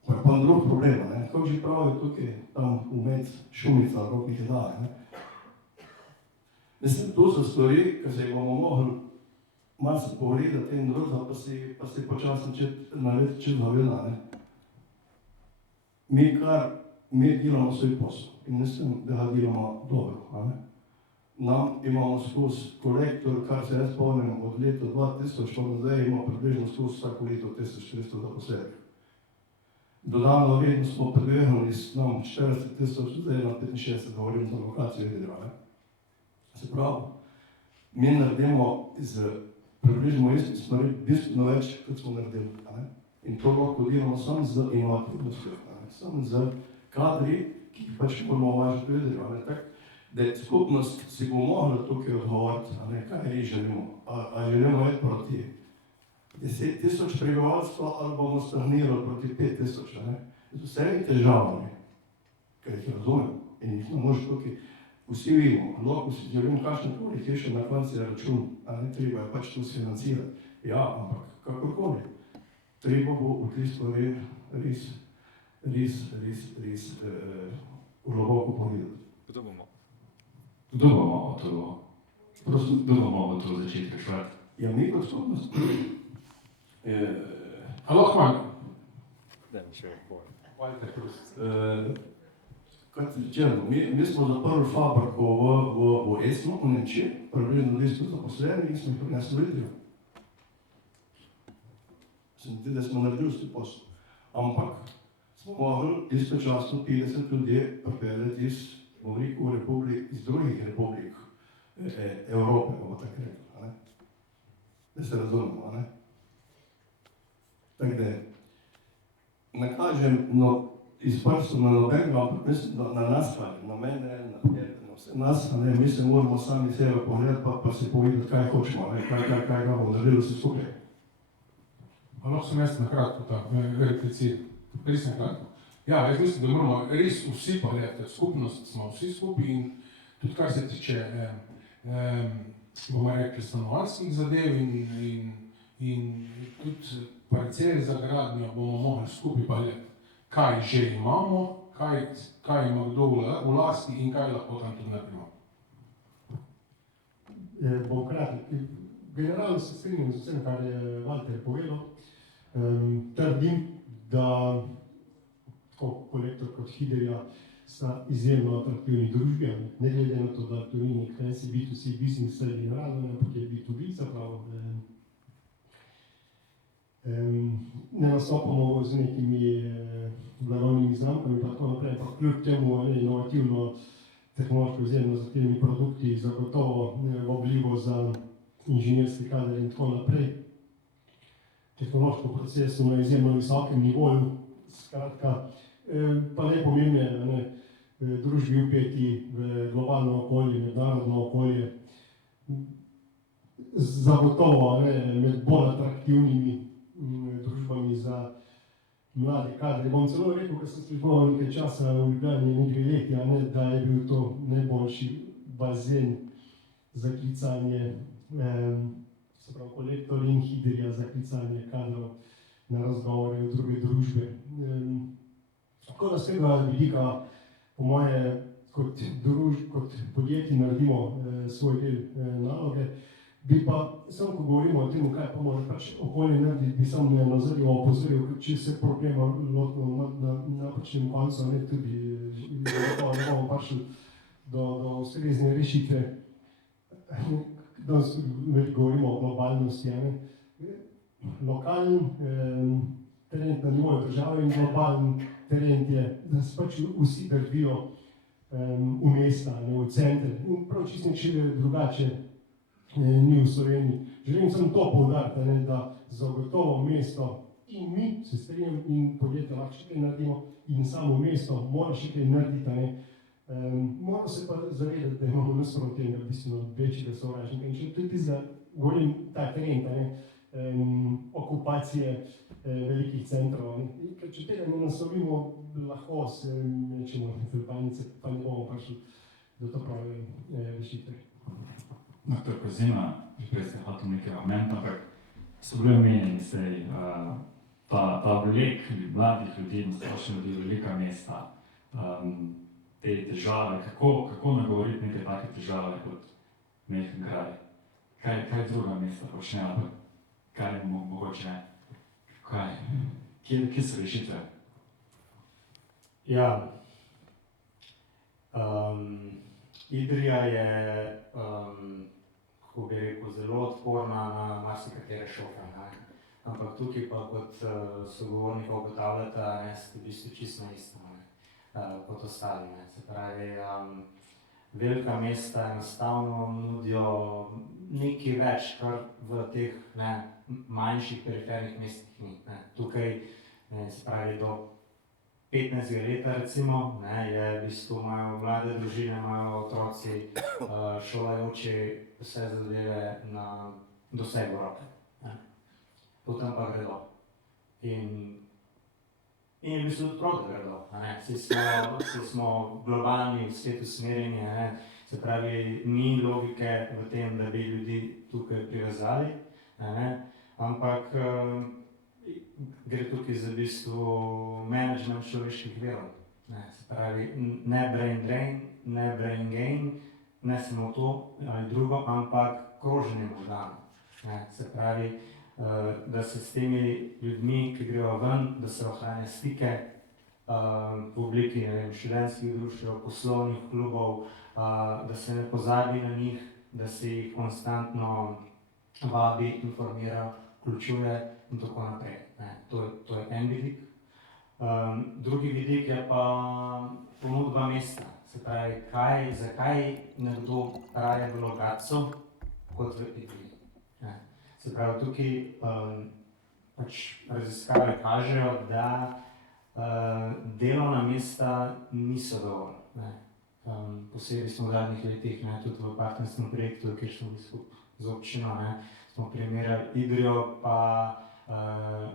Pa je pa drug problem, a ne? Kako že pravijo tukaj, tam vmes šumica, rokih je dale, ne? Mislim, to so stvari, ki se jih bomo mogli malo se pogledati in drugega, pa si počasno narediti čez zaveda, ne? Mi delamo svoj posel in mislim, da ga delamo dobro, a ne? Nam imamo skozi kolektor, kar se jaz spomnim, od leta 2000 pa nazaj imamo približno skozi vsako leto 1400 zaposlenih. Dodano vrednost smo predvigali s 40.000, zdaj na 65, govorim za lokacijo Idrija, ne? Se pravi, mi naredimo z približno istih stvari bistveno več, kot smo naredili, a ne? In to lahko delamo samo z inovativnostjo, a ne? Samo z kadri, ki jih pač moramo uvažati v Idriju, a ne? Tako, da skupnost si bo mogla tukaj odgovoriti, a ne, kaj res želimo. A želimo iti proti 10.000 prebivalstva ali bomo stagnirali proti 5.000, a ne? Z vsemi težavami, ker jih razumem in jih ne moreš tukaj. Vsi vidimo, lahko si želim kakšne koli hiše na konci račun, a ne, treba je pač to financirati. Ja, ampak kakorkoli. Treba bo v tej stvari res globoko pogledati. Kdo bomo to začeti reševati? Ja, mi kot skupnost. A lahko manj? Kot rečeno, mi smo zaprli fabriko v Esnu, v Nemčiji, približno 200 zaposlenih in smo jih prinesli v Idrijo. Se mi zdi, da smo naredili svoj posel. Ampak smo mogli istočasno 50 ljudi pripeljati iz drugih republik Evrope, bomo tako rekli, a ne? Da se razumemo, a ne? Tako da, ne kažem iz prstov na nobenega, ampak mislim, da na nas kaže, na mene, na tebe, na vse nas, a ne? Mi se moramo sami sebe pogledati, pa si povedati, kaj hočemo, a ne? Kaj ga bomo naredili vse skupaj. A lahko sem jaz na kratko repliciral, res na kratko. Ja, jaz mislim, da moramo res vsi pogledati, skupnost smo vsi skupaj in tudi kar se tiče, bomo rekli, stanovanjskih zadev in tudi parcel za gradnjo bomo mogli skupaj pogledati, kaj že imamo, kaj ima kdo v lasti in kaj lahko tam tudi naredimo. Bom kratek. Generalno se strinjam z vsem, kar je Valter povedal. Trdim, da tako Kolektor kot Hidrija sta izjemno atraktivni družbi, ne glede na to, da to ni nek fancy B2C business ali radno, ampak je B2B, zapravo. Ne nastopamo z nekimi blagovnimi znamkami pa tako naprej, ampak kljub temu inovativno, tehnološko izjemno zahtevni produkti, zagotovo obljivo za inženirski kader in tako naprej. Tehnološko procesu na izjemno visokem nivoju, skratka, pa najpomembneje, družbi vpeti v globalno okolje, mednarodno okolje, zagotovo med bolj atraktivnimi družbami za mlade kadre. Bom celo rekel, ker sem služboval nekaj časa v Ljubljani, nekaj leti, da je bil to najboljši bazen za klicanje, se pravi Kolektor in Hidrija za klicanje kadrov na razgovore v druge družbe. Tako da z tega vidika, po moje, kot podjetji naredimo svoj del naloge, bi pa, samo ko govorimo o tem, kaj pa mora pač okolje narediti, bi samo nazadnje opozoril, če se problema lotimo na napačnem koncu, tudi ne bomo prišli do ustrezne rešitve. Danes govorimo o globalnosti, lokalen trend na nivoju države in globalen trend je, da se pač vsi drvijo v mesta, v center. In prav čisto nekaj drugače ni v Sloveniji. Želim samo to poudariti, da zagotovo mesto in mi, se strinjam, in podjetja lahko še kaj naredimo, in samo mesto mora še kaj narediti, Moramo se pa zavedati, da imamo nasproti enega bistveno večjega sovražnika in če tudi za, govorim, ta trend, okupacije velikih centrov. Ker če tega ne naslovimo, lahko se mečemo v panice, pa ne bomo prišli do to prave rešitve. Doktor Kozina, prej ste hotel nekaj omeniti, ampak so bili omenjeni sej ta vlek mladih ljudi, nasplošno ljudi, velika mesta, te težave, kako nagovoriti neke take težave kot majhen kraj? Kaj druga mesta počnejo, ampak kaj je mogoče, kje so rešitve? Ja, Idrija je, kako bi rekel, zelo odporna na marsikatere šoke, ampak tukaj pa kot sogovornika ugotavljata, ste v bistvu čisto isto kot ostali. Se pravi, velika mesta enostavno nudijo nekaj več, kar v teh manjših perifernih mestih ni. Tukaj, se pravi, do 15 leta recimo, je v bistvu imajo mlade družine, imajo otroci, šolajoči vse zadeve na dosegu roke. Potem pa gredo. In v bistvu tudi prav, da gredo. Vsi smo globalni, v svet usmerjeni, se pravi, ni logike v tem, da bi ljudi tukaj privezali, ampak gre tukaj za v bistvu management človeških virov. Se pravi, ne brain drain, ne brain gain, ne samo to ali drugo, ampak kroženje možganov. Se pravi, da se s temi ljudmi, ki grejo ven, da se ohranja stike v obliki študentskih društev, poslovnih klubov, da se ne pozabi na njih, da se jih konstantno vabi, informira, vključuje in tako naprej. To je en vidik. Drugi vidik je pa ponudba mesta. Se pravi, zakaj nekdo raje v Logatcu kot v Idriji. Se pravi, tukaj raziskave kažejo, da delovna mesta niso dovolj. Posebej smo v zadnjih letih, tudi v partnerskem projektu, kjer smo bili skupaj z občino, smo primerjali Idrijo pa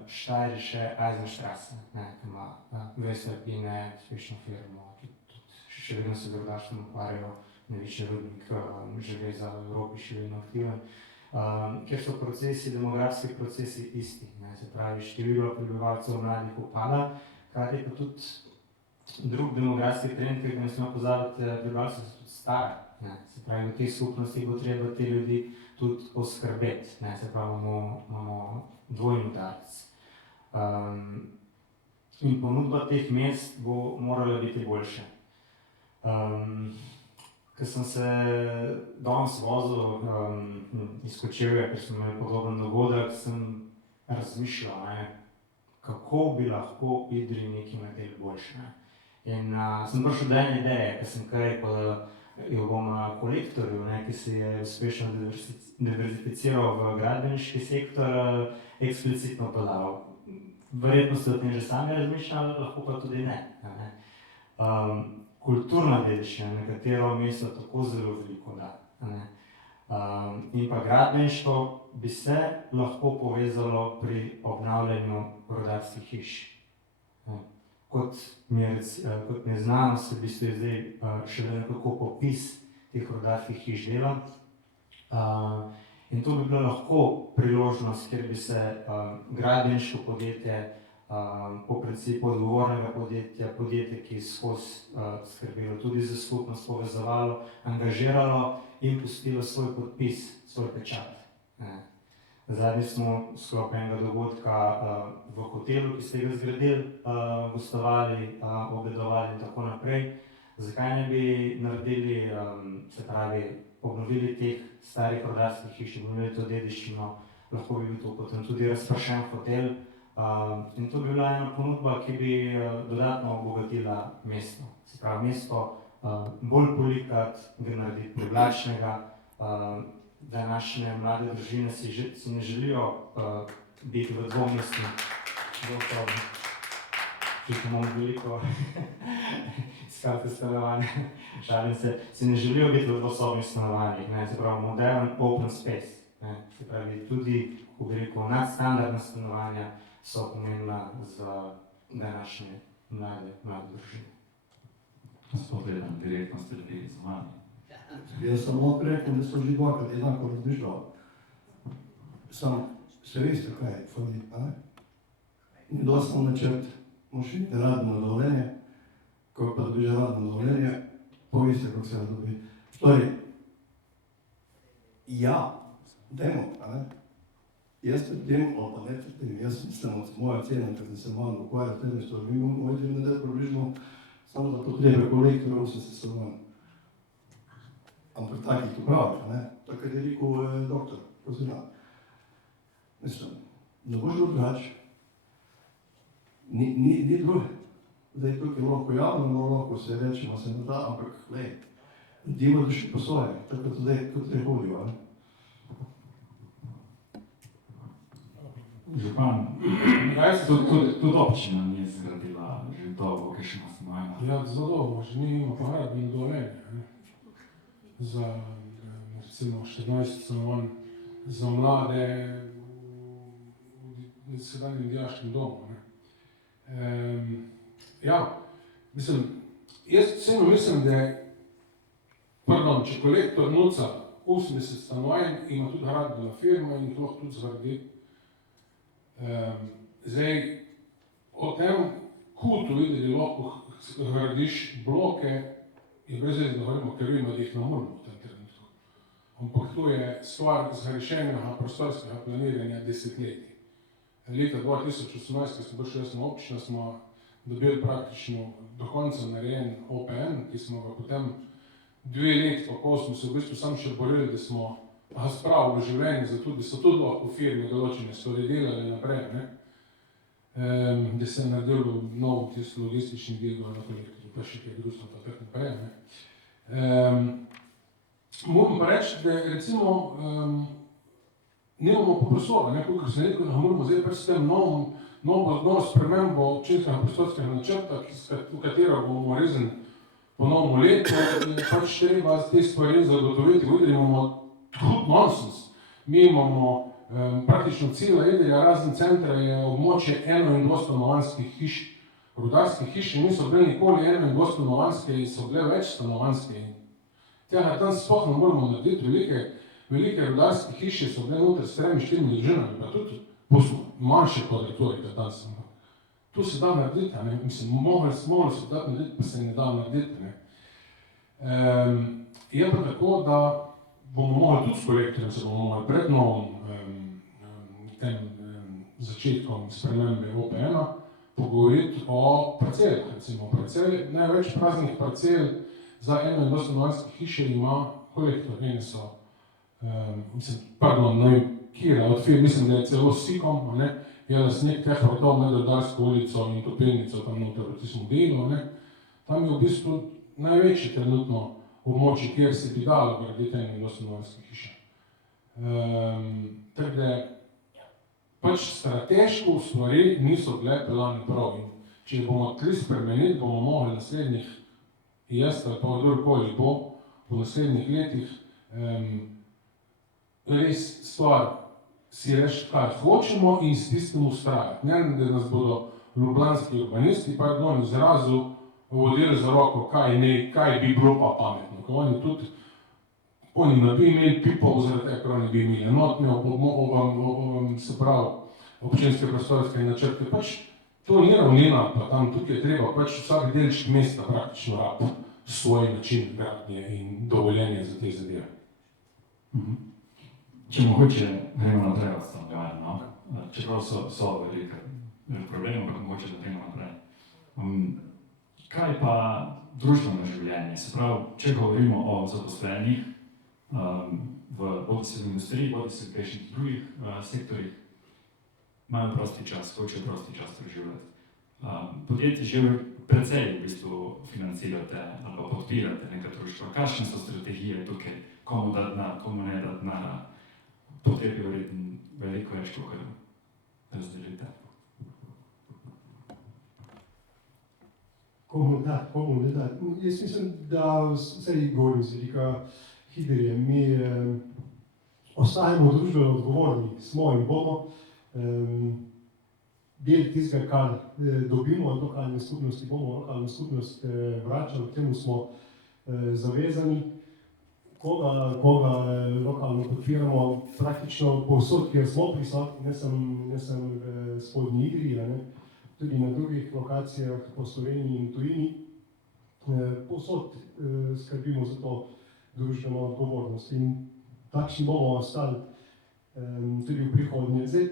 Steirische Eisenstraße, ki ima Veslepine, uspešno firmo, še vedno se drugačno ukvarjajo, največji rudnik železa v Evropi še vedno aktiven, kjer so demografski procesi isti. Se pravi, število prebivalcev mladih upada, kar je pa tudi drug demografski trend, ki ga ne smemo pozabiti, prebivalci so tudi stari. Se pravi, v teh skupnostih bo treba te ljudi tudi oskrbeti. Se pravi, imamo dvojni udarec. In ponudba teh mest bo morala biti boljša. Ko sem se danes vozil iz Kočevja, ker smo imeli podoben dogodek, sem razmišljal, kako bi lahko Idriji nekaj naredili boljše. In sem prišel do ene ideje, ker sem kaj jo bom Kolektorju, ki se je uspešno diverzificiral v gradbeniški sektor, eksplicitno podal. Verjetno ste o tem že sami razmišljali, lahko pa tudi ne. Kulturna dediščina, na katero mesto tako zelo veliko da. In pa gradbeništvo bi se lahko povezalo pri obnavljanju rudarskih hiš. Kot mi je znano, se v bistvu je zdaj šele nekako popis teh rudarskih hiš dela. In to bi bila lahko priložnost, kjer bi se gradbeniško podjetje po principu odgovornega podjetja, podjetje, ki skozi skrbelo tudi za skupnost, povezovalo, angažiralo in pustilo svoj podpis, svoj pečat. Zadnjič smo v sklopu enega dogodka v hotelu, ki ste ga zgradili, gostovali, obedovali in tako naprej. Zakaj ne bi naredili, se pravi, obnovili teh starih rudarskih hiš, obnovili to dediščino, lahko bi bil to potem tudi razpršen hotel. In to bi bila ena ponudba, ki bi dodatno obogatila mesto. Se pravi, mesto bolj polikati, ga narediti privlačnega, današnje mlade družine si ne želijo biti v dvomestni. če imamo veliko iskati stanovanja, šalim se, si ne želijo biti v dvosobnih stanovanjih, ne, se pravi modern open space, ne, se pravi tudi, ko bi rekel, nadstandardna stanovanja so pomembna za današnje mlade družine. Gospod Vedan, direktno ste bili z vami. Jaz sem lahko rekel, da so že dvakrat enako razmišljal. Sam se veste, kaj je fali, a ne? In dosti sem načrt, moš iti radno dovoljenje, ko pa dobiš radno dovoljenje, poveste, kako se dobi. Torej, ja, dajmo, a ne? Jaz trdim, ali pa ne trdim, jaz mislim, od moja cena, ker se malo ukvarjal s temi stvarmi, moj del narediti približno samo za potrebe kolektorja 80 stanovanj. Ampak takih upravljah, ne? Tako je rekel doktor, Kozina. Mislim, ne boš drugače. Ni druge. Zdaj, tukaj lahko javno, lahko se rečemo, se ne da, ampak, glej, ljudje bodo še po svoje, tako kot zdaj, kot ne hodijo, ne? Župan, tudi občina ni zgradila že dolgo, kakšno stanovanja. Ja, zelo dolgo, že mi imamo pa gradbeno dovoljenje, ne? Za recimo 14 stanovanj za mlade v sedanjem dijaškem domu, ne? Ja, mislim, jaz vseeno mislim, da je, pardon, če kolektor nuca 80 stanovanj, ima tudi gradbena firma in jih lahko tudi zgradi. Zdaj, o tem kutu videli, lahko gradiš bloke, je brez veze, da govorimo, ker vidimo, da jih ne moramo v tem trenutku. Ampak to je stvar zgrešenega prostorskega planiranja desetletij. Leta 2018, ko smo prišli jaz na občino, smo dobili praktično do konca narejen OPN, ki smo ga potem 2 leti, kako smo se v bistvu sam še borili, da smo ga spravili v življenje, zato da so tudi lahko firme določene stvari delali naprej, ne? Da se je naredilo nov tisti logistični del na kolektorju, pa še kaj drugega, pa tako naprej, ne? Moram pa reči, da recimo nimamo pa prostora, ne, kolikor sem rekel, da moramo zdaj s tem novo spremembo občinskega prostorskega načrta, v katero bomo rezen po novem letu, je pač treba te stvari zagotoviti. Videli imamo hud nonsens. Mi imamo praktično cela Idrija, razen centra, je območje 1 in 2 stanovanjskih hiš. Rudarske hiše niso bile nikoli 1 in 2 stanovanjske in so bile več stanovanjske. Tega tam sploh ne moramo narediti. Velike rudarske hiše so bile noter s 3-4 družinami, pa tudi manjše kvadrature, da tam sem. To se da narediti, ne? Mislim, mogli se da narediti, pa se ne da narediti, ne? Je pa tako, da bomo mogli tudi s kolektorjem, se bomo mogli pred novim začetkom spremembe OPN-a pogovoriti o parcelah, recimo parceli. Največ praznih parcel za 1 in 2 stanovanjske hiše ima kolektor. Ene so, mislim, da je celo s Sikom, ne? Je lastnik teh vrtov med Rudarsko ulico in Topilnico tam noter v tistem delu, ne? Tam je v bistvu največje trenutno območje, kjer se bi dalo graditi 1 in 2 stanovanjske hiše. Tako da pač strateško stvari niso bile peljane prav. In če bomo tli spremeniti, bomo mogli naslednjih, jaz ali pa kdorkoli bo, v naslednjih letih res stvar si reči, kaj hočemo in s tistim ustrajati. Ne, da nas bodo ljubljanski urbanisti, pardon, izrazu vodili za roko, kaj bi bilo pa pametno. Ko oni ne bi imeli pipov, zaradi tega, ker oni bi imeli enotne, se pravi, občinske prostorske načrte. Pač to ni ravnina, pa tam tukaj je treba pač vsak delček mesta praktično rab svoj način gradnje in dovoljenje za te zadeve. Če mogoče gremo naprej od stanovanj, no? Čeprav so velike probleme, ampak mogoče da gremo naprej. Kaj pa družbeno življenje? Se pravi, če govorimo o zaposlenih bodisi v industriji, bodisi v kakšnih drugih sektorjih, imajo prosti čas, hočejo prosti čas preživljati. Podjetje že precej v bistvu financirate ali pa podpirate neka društva. Kakšne so strategije tukaj? Komu dati denar, komu ne dati denarja? Potreb je verjetno veliko več, kot razdelite. komu ne da. Jaz mislim, da vse govorim z velika Hidrije. Mi ostajamo družbeno odgovorni, smo in bomo. Del tistega, kar dobimo od lokalne skupnosti, bomo lokalno skupnost vračali, k temu smo zavezani. Koga lokalno podpiramo, praktično povsod, kjer smo prisotni, ne samo v Spodnji Idriji, tudi na drugih lokacijah po Sloveniji in tujini, povsod skrbimo za to družbeno odgovornost in takšni bomo ostali tudi v prihodnje. Zdaj,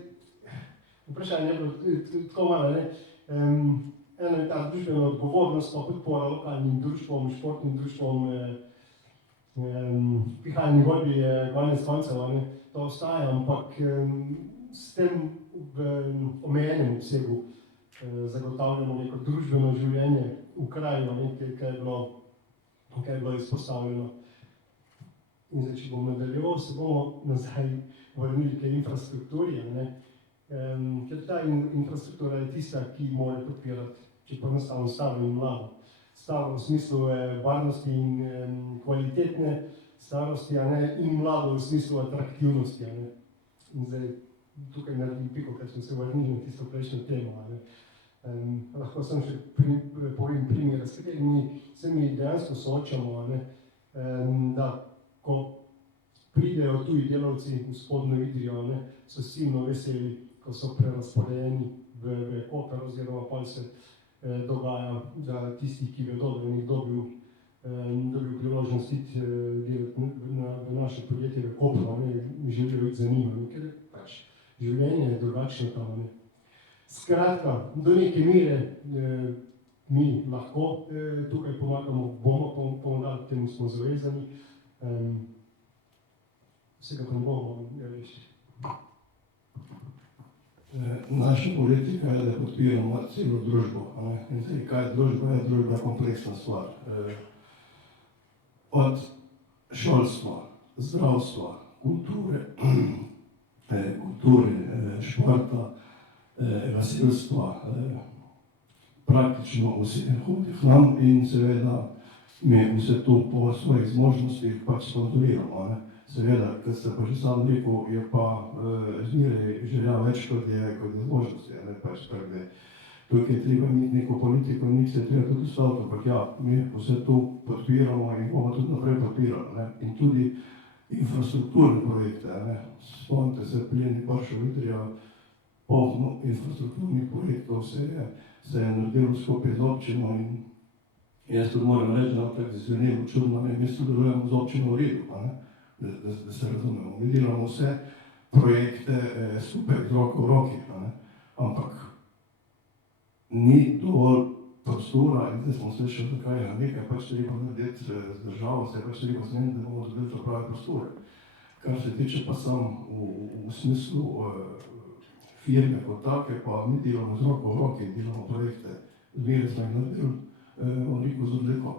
vprašanje je bilo tako malo, ena je ta družbena odgovornost, pa podpora lokalnim društvom, športnim društvom, pihalni godbi je konec koncev, to ostaja, ampak s tem v omejenem obsegu zagotavljamo neko družbeno življenje v kraju, kaj je bilo izpostavljeno. In zdaj, če bom nadaljeval, se bomo nazaj vrnili k infrastrukturi, ker ta infrastruktura je tista, ki mora podpirati, če poenostavim, staro in mlado. Staro v smislu varnosti in kvalitetne starosti, in mlado v smislu atraktivnosti. In zdaj tukaj naredim piko, ker smo se vrnili na tisto prejšnjo temo. Lahko sem še povem primer, s katerimi se mi dejansko soočamo, da ko pridejo tuji delavci v Spodnjo Idrijo, so silno veseli, ko so prerasporejeni v Koper, oziroma pol se dogaja, da tisti, ki vedo, da je dobil priložnost iti delati v naše podjetje v Kopru, želijo iti za njima, ker pač življenje je drugačno tam. Skratka, do neke mere mi lahko tukaj pomagamo, bomo pomagali, temu smo zavezani. Vsega pa ne bomo rešili. Naša politika je, da podpiramo celo družbo. In zdaj, kaj je družba? Je družba kompleksna stvar. Od šolstva, zdravstva, kulture, športa, gasilstva, praktično vsi hodi k nam in seveda mi vse to po svojih zmožnostih pač sponzoriramo. Seveda, kot ste pa že sam rekel, je pa zmeraj želja več, kot je zmožnosti. Tukaj je treba imeti neko politiko, njih se je treba tudi ustaviti, ampak ja, mi vse to podpiramo in bomo tudi naprej podpirali. In tudi infrastrukturne projekte. Spomnite se, Pleni Paršov Idrija, polno infrastrukturnih projektov se je naredilo skupaj z občino in jaz tudi moram reči, da tako zvenelo čudno, mi sodelujemo z občino v Redu, da se razumemo. Mi delamo vse projekte skupaj z roko v roki, ampak ni dovolj prostora in zdaj smo slišali, zakaj je nekaj pač treba narediti z državo, se je pač treba zmeniti, da bomo dobili to prave prostore. Kar se tiče pa sam v smislu firme kot take, pa mi delamo z roko v roki, delamo projekte, zmeraj smo jih naredili, veliko z odliko,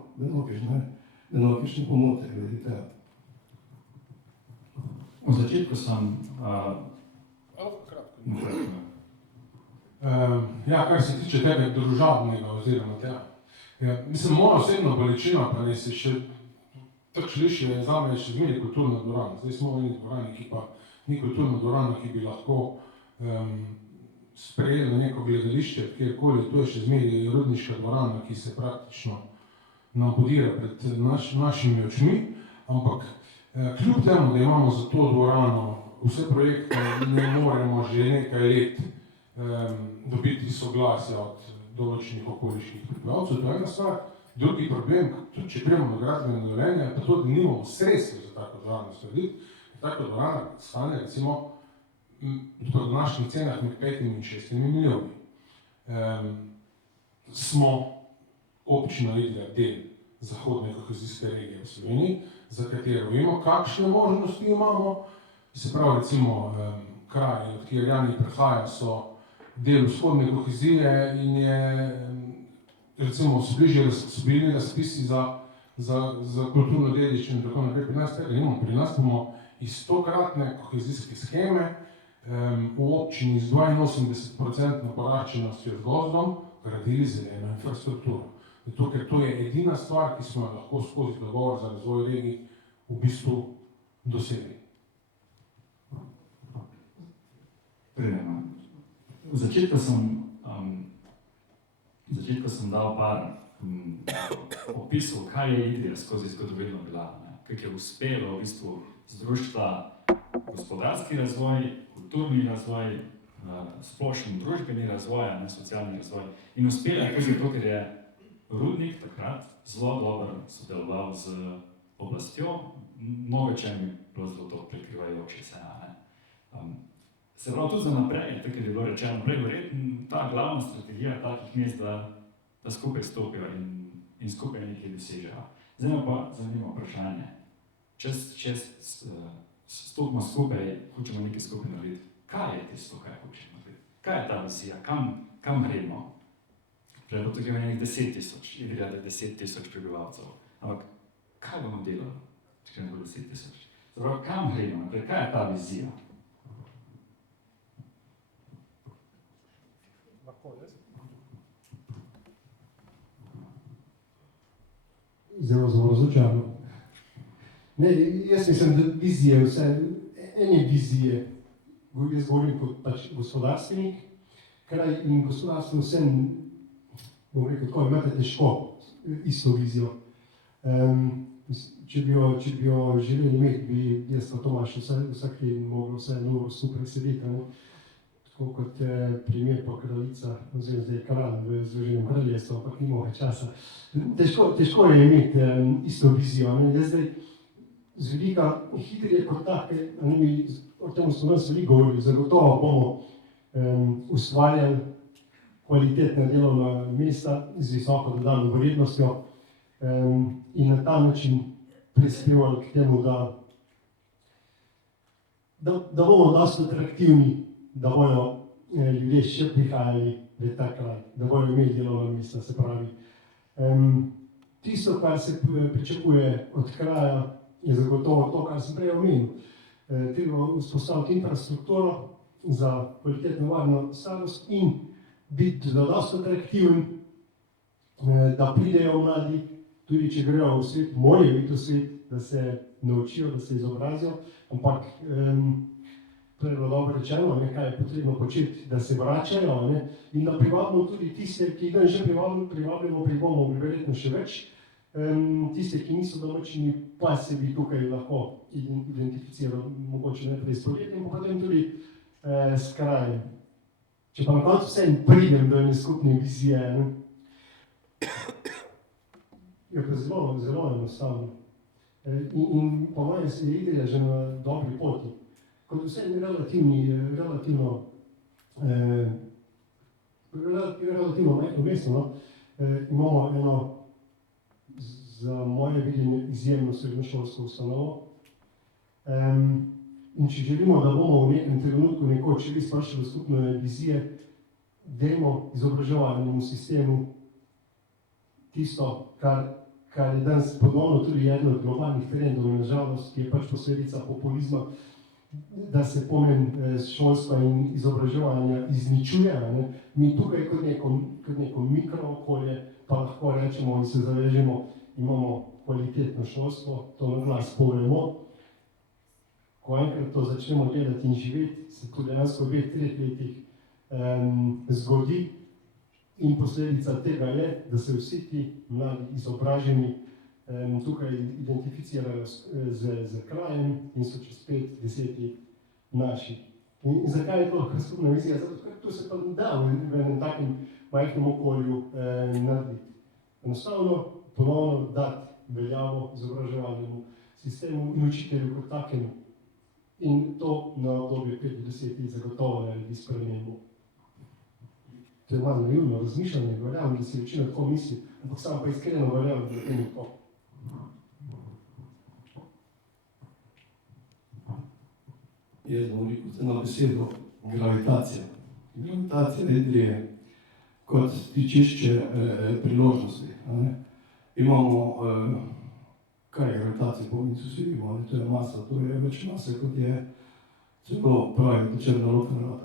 enokišne pomote, vidite. V začetku sem... Ja, kar se tiče tebe družabnega oziroma tega. Mislim, moja osebna bolečina, pa ne se še tako sliši, je zame še zmeraj kulturna dvorana. Zdaj smo v eni dvorani, ki pa ni kulturna dvorana, ki bi lahko sprejeli neko gledališče, kjerkoli, to je še zmeraj rudniška dvorana, ki se praktično nam podira pred našimi očmi, ampak kljub temu, da imamo za to dvorano vse projekte, ne moremo že nekaj let dobiti soglasja od določenih okoliških prebivalcev. To je ena stvar. Drugi problem, tudi če gremo na gradbeno dovoljenje, je pa to, da nimamo sredstev za tako dvorano narediti. Taka dvorana stane recimo po današnjih cenah med 5 in 6 milijoni. Smo občina Idrija del zahodne kohezijske regije v Sloveniji, za katero vemo, kakšne možnosti imamo. Se pravi, recimo kraji, od kjer Jani prihaja, so del vzhodne kohezije in je, recimo, so bili razpisi za kulturno dediščino in tako naprej. Pri nas tega nimamo. Pri nas imamo iz 100-kratne kohezijske sheme v občini z 82% poraščenostjo z gozdom gradili zeleno infrastrukturo. Zato, ker to je edina stvar, ki smo jo lahko skozi dogovor za razvoj regij v bistvu dosegli. V začetku sem dal par opisov, kaj je Idrija skozi zgodovino bila, kako je uspelo v bistvu združiti gospodarski razvoj, kulturni razvoj, splošni družbeni razvoj, socialni razvoj. In uspela je zato, ker je Rudnik takrat zelo dobro sodeloval z oblastjo, mnogo čem je bilo zelo to prekrivajoče se. Se pravi, tudi za naprej, tako je bilo rečeno prej, verjetno ta glavna strategija takih mest, da skupaj stopijo in skupaj nekaj dosežejo. Zdaj me pa zanima vprašanje. Če stopimo skupaj, hočemo nekaj skupaj narediti, kaj je tisto, kaj hočemo narediti? Kaj je ta vizija? Kam gremo? Prej bo tukaj nekaj 10 tisoč, Idrija je 10 tisoč prebivalcev. Ampak kaj bomo delali, če ne bo 10 tisoč? Zdaj, kam gremo? Kaj je ta vizija? Zelo razočarano. Jaz mislim, da vizije, ene vizije, jaz govorim kot pač gospodarstvenik, kraj in gospodarstvo vsem, bom rekel tako, imate težko isto vizijo. Če bi jo želeli imeti, bi jaz pa Tomaš vsak teden mogel vse novo skupaj sedeti. Tako kot primer pa kraljica, oziroma zdaj kralj v Združenem kraljestvu, ampak ni moga časa. Težko je imeti isto vizijo. Jaz zdaj z vidika Idrije kot take, o tem smo nas veliko govorili, zagotovo bomo ustvarjali kvalitetna delovna mesta z visoko dodano vrednostjo in na ta način prispevali k temu, da bomo dosti atraktivni, da bodo ljudje še prihajali v ta kraj, da bodo imeli delovna mesta, se pravi. Tisto, kar se pričakuje od kraja, je zagotovo to, kar sem prej omenil. Treba vzpostaviti infrastrukturo za kvalitetno varno starost in biti dosti atraktiven, da pridejo mladi, tudi če grejo v svet, morajo iti v svet, da se naučijo, da se izobrazijo, ampak prej je bilo dobro rečeno, kaj je potrebno početi, da se vračajo in da privabimo tudi tiste, ki ga že privabljamo, bomo verjetno še več, tiste, ki niso domačini, pa se bi tukaj lahko identificirali, mogoče najprej s podjetjem, pa potem tudi s krajem. Če pa na koncu vsem pridem do ene skupne vizije, je pa zelo enostavno. In po mojem se je Idrija že na dobri poti. Kot vse relativno majhno mesto, imamo eno, za moje videnje, izjemno srednješolsko ustanovo. In če želimo, da bomo v nekem trenutku nekoč res prišli do skupne vizije, dajmo izobraževalnemu sistemu tisto, kar je danes ponovno tudi eden od globalnih trendov in nažalost, ki je pač posledica populizma, da se pomen šolstva in izobraževanja izničuje. Mi tukaj kot neko mikrookolje pa lahko rečemo in se zavežemo, imamo kvalitetno šolstvo, to na glas povemo. Ko enkrat to začnemo gledati in živeti, se to dejansko v 2-3 letih zgodi in posledica tega je, da se vsi ti mladi izobraženi tukaj identificirajo z krajem in so čez 5-10 let naši. In zakaj je to skupna vizija? Zato, ker to se pa da v enem takem majhnem okolju narediti. Enostavno ponovno dati veljavo izobraževalnemu sistemu in učitelju kot takemu. In to na obdobje 5-10 let zagotovo naredi spremembo. To je malo naivno razmišljanje, verjamem, da si večina tako misli, ampak sam pa iskreno verjamem, da to ni tako. Jaz bom rekel z eno besedo, gravitacija. Gravitacija Idrije kot stičišče priložnosti. Imamo, kaj je gravitacija, pomeni vsi vemo, to je masa, to je več mase, kot je celo pravi, črna lokalna,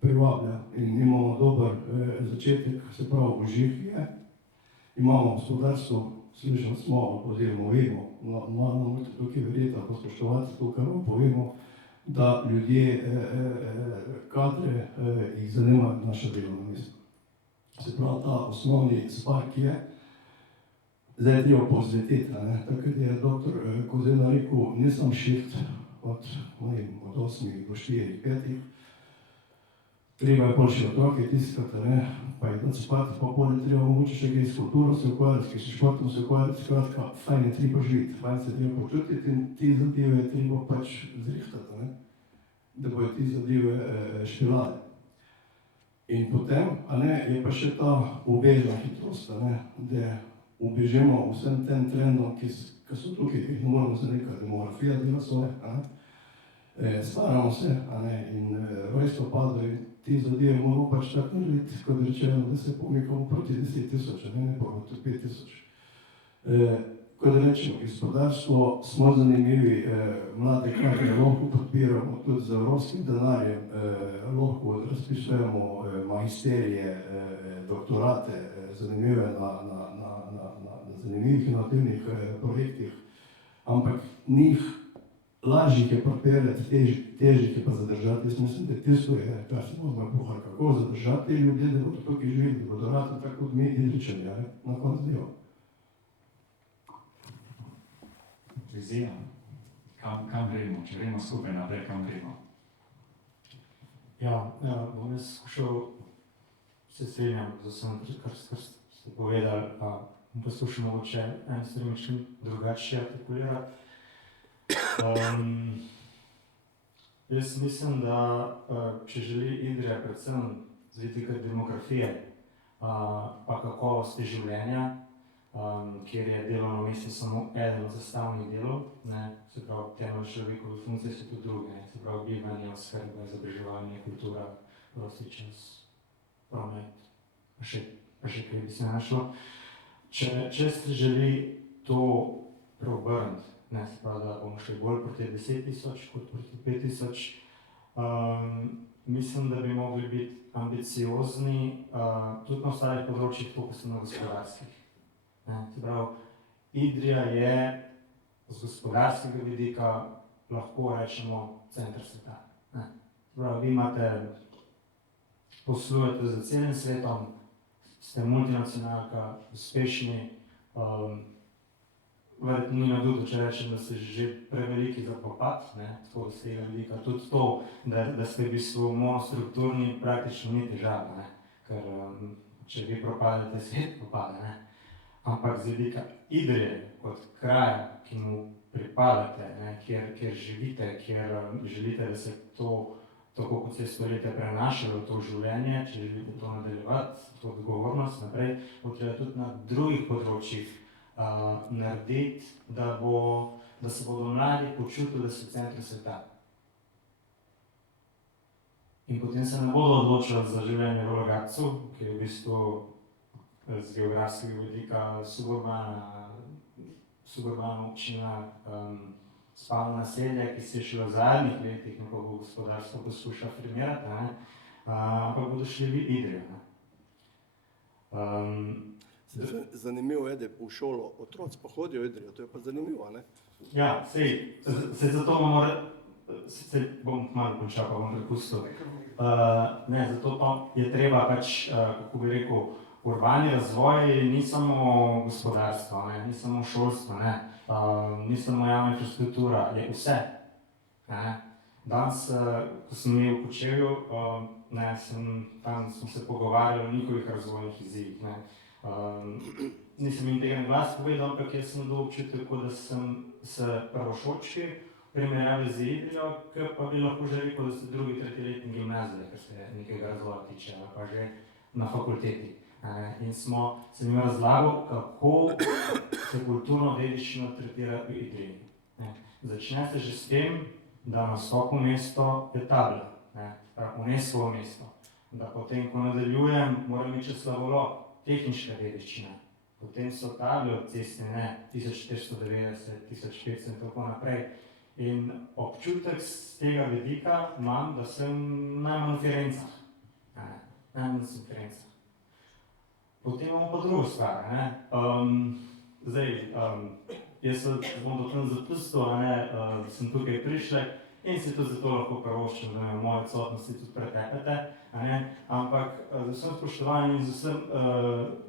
privablja in imamo dober začetek, se pravi ožih je, imamo gospodarstvo, slišali smo, oziroma vemo, moramo tukaj verjeti, pa spoštovati to, kar vam povemo, da ljudje, kadre, jih zanima naša delovna mesta. Se pravi, ta osnovni spark je, zdaj je treba povzleteti, takrat je doktor Kozena rekel, nisem šiht od 8 do 4, 5, treba je pol še otroke tiskati, pa je dati spati, pa pol je treba mogoče še kaj s kulturo se ukvarjati, s športom se ukvarjati, skratka, fajn je treba živeti, fajn se treba počutiti in ti zadeve je treba pač zrihtati, da bojo ti zadeve špilale. In potem, je pa še ta ubežna hitrost, da ubežimo vsem tem trendom, ki so tukaj, ki jih ne moramo zanikati, demografija dela svoje, staramo se, in rojstvo pada in ti zadeve moramo pač tako narediti, kot rečeno, da se pomikamo proti 10.000, ne proti 5.000. Kot rečemo, gospodarstvo smo zanimivi, mlade kadre lahko podpiramo tudi z evropskim denarjem, lahko razpisujemo magisterije, doktorate, zanimive na zanimivih inovativnih projektih, ampak njih lažjih je pripeljati, težjih je pa zadržati. Jaz mislim, da tisto je, kar se moramo pohar, kako zadržati ljudje, da bodo tukaj živeli, da bodo radi tako kot mi Idrijčani, na koncu dneva. Vizija. Kam gremo? Če gremo skupaj naprej, kam gremo? Ja, bom jaz skušal, se strinjam z vsem, kar ste povedali, bom poskušal mogoče en stvari drugače artikulirati. Jaz mislim, da če želi Idrija predvsem z vidika demografije pa kakovosti življenja, kjer je delovno mesto samo eden od zastavnih delov, se pravi, temelj človekove funkcije so tudi druge, se pravi, bivanje, oskrba, izobraževanje, kultura, prosti čas, promet, pa še kaj bi se našlo. Če se želi to preobrniti, se pravi, da bomo šli bolj proti 10.000 kot proti 5.000, mislim, da bi mogli biti ambiciozni tudi na ostalih področjih, tako kot so na gospodarskih. Se pravi, Idrija je z gospodarskega vidika lahko rečemo center sveta. Se pravi, vi imate, poslujete za celim svetom, ste multinacionalka, uspešni, verjetno ni naduto, če rečem, da ste že preveliki za propad, tako z tega vidika. Tudi to, da ste v bistvu monostrukturni, praktično ni težava, ker če vi propadete, svet propade, ampak z vidika Idrije kot kraja, ki mu pripadate, kjer živite, kjer želite, da se to, tako kot se stoletje prenašalo v to življenje, če želite to nadaljevati, to odgovornost naprej, bo treba tudi na drugih področjih narediti, da se bodo mladi počutili, da so v centru sveta. In potem se ne bodo odločili za življenje v Logatcu, ki je v bistvu z geografskega vidika suburbana občina, spalno naselje, ki se je šele v zadnjih letih nekako gospodarstvo poskuša formirati, ampak bodo šli v Idrijo. Zanimivo je, da v šolo otroci pa hodijo v Idrijo, to je pa zanimivo, ne? Ja, sej zato bom malo končal, pa bom prepustil. Zato pa je treba pač, kako bi rekel, urbani razvoj ni samo gospodarstvo, ni samo šolstvo, ni samo javna infrastruktura, je vse. Danes, ko sem bil v Kočevju, tam smo se pogovarjali o njihovih razvojnih izzivih. Nisem jim tega glas povedal, ampak jaz sem dobil občutek, da sem se prvošolčki primerjali z Idrijo, ki pa bi lahko že rekel, da so drugi, tretjeletni gimnazije, kar se nekega razvoja tiče, pa že na fakulteti. In sem jim razlagal, kako se kulturno dediščino tretira v Idriji. Začne se že s tem, da na vstopu mesto je tabla, UNESCO mesto, da potem, ko nadaljujem, moram iti čez slavolok, tehnička dediščina. Potem so table od ceste, 1490, 1500 in tako naprej. In občutek z tega vidika imam, da sem najmanj v Firencah. Najmanj sem v Firencah. Potem imamo pa drugo stvar. Jaz se bom do tam zapustil, sem tukaj prišel in si tudi zato lahko privoščim, da me v moje odsotnosti tudi pretepete. Ampak z vsem spoštovanjem in z vsem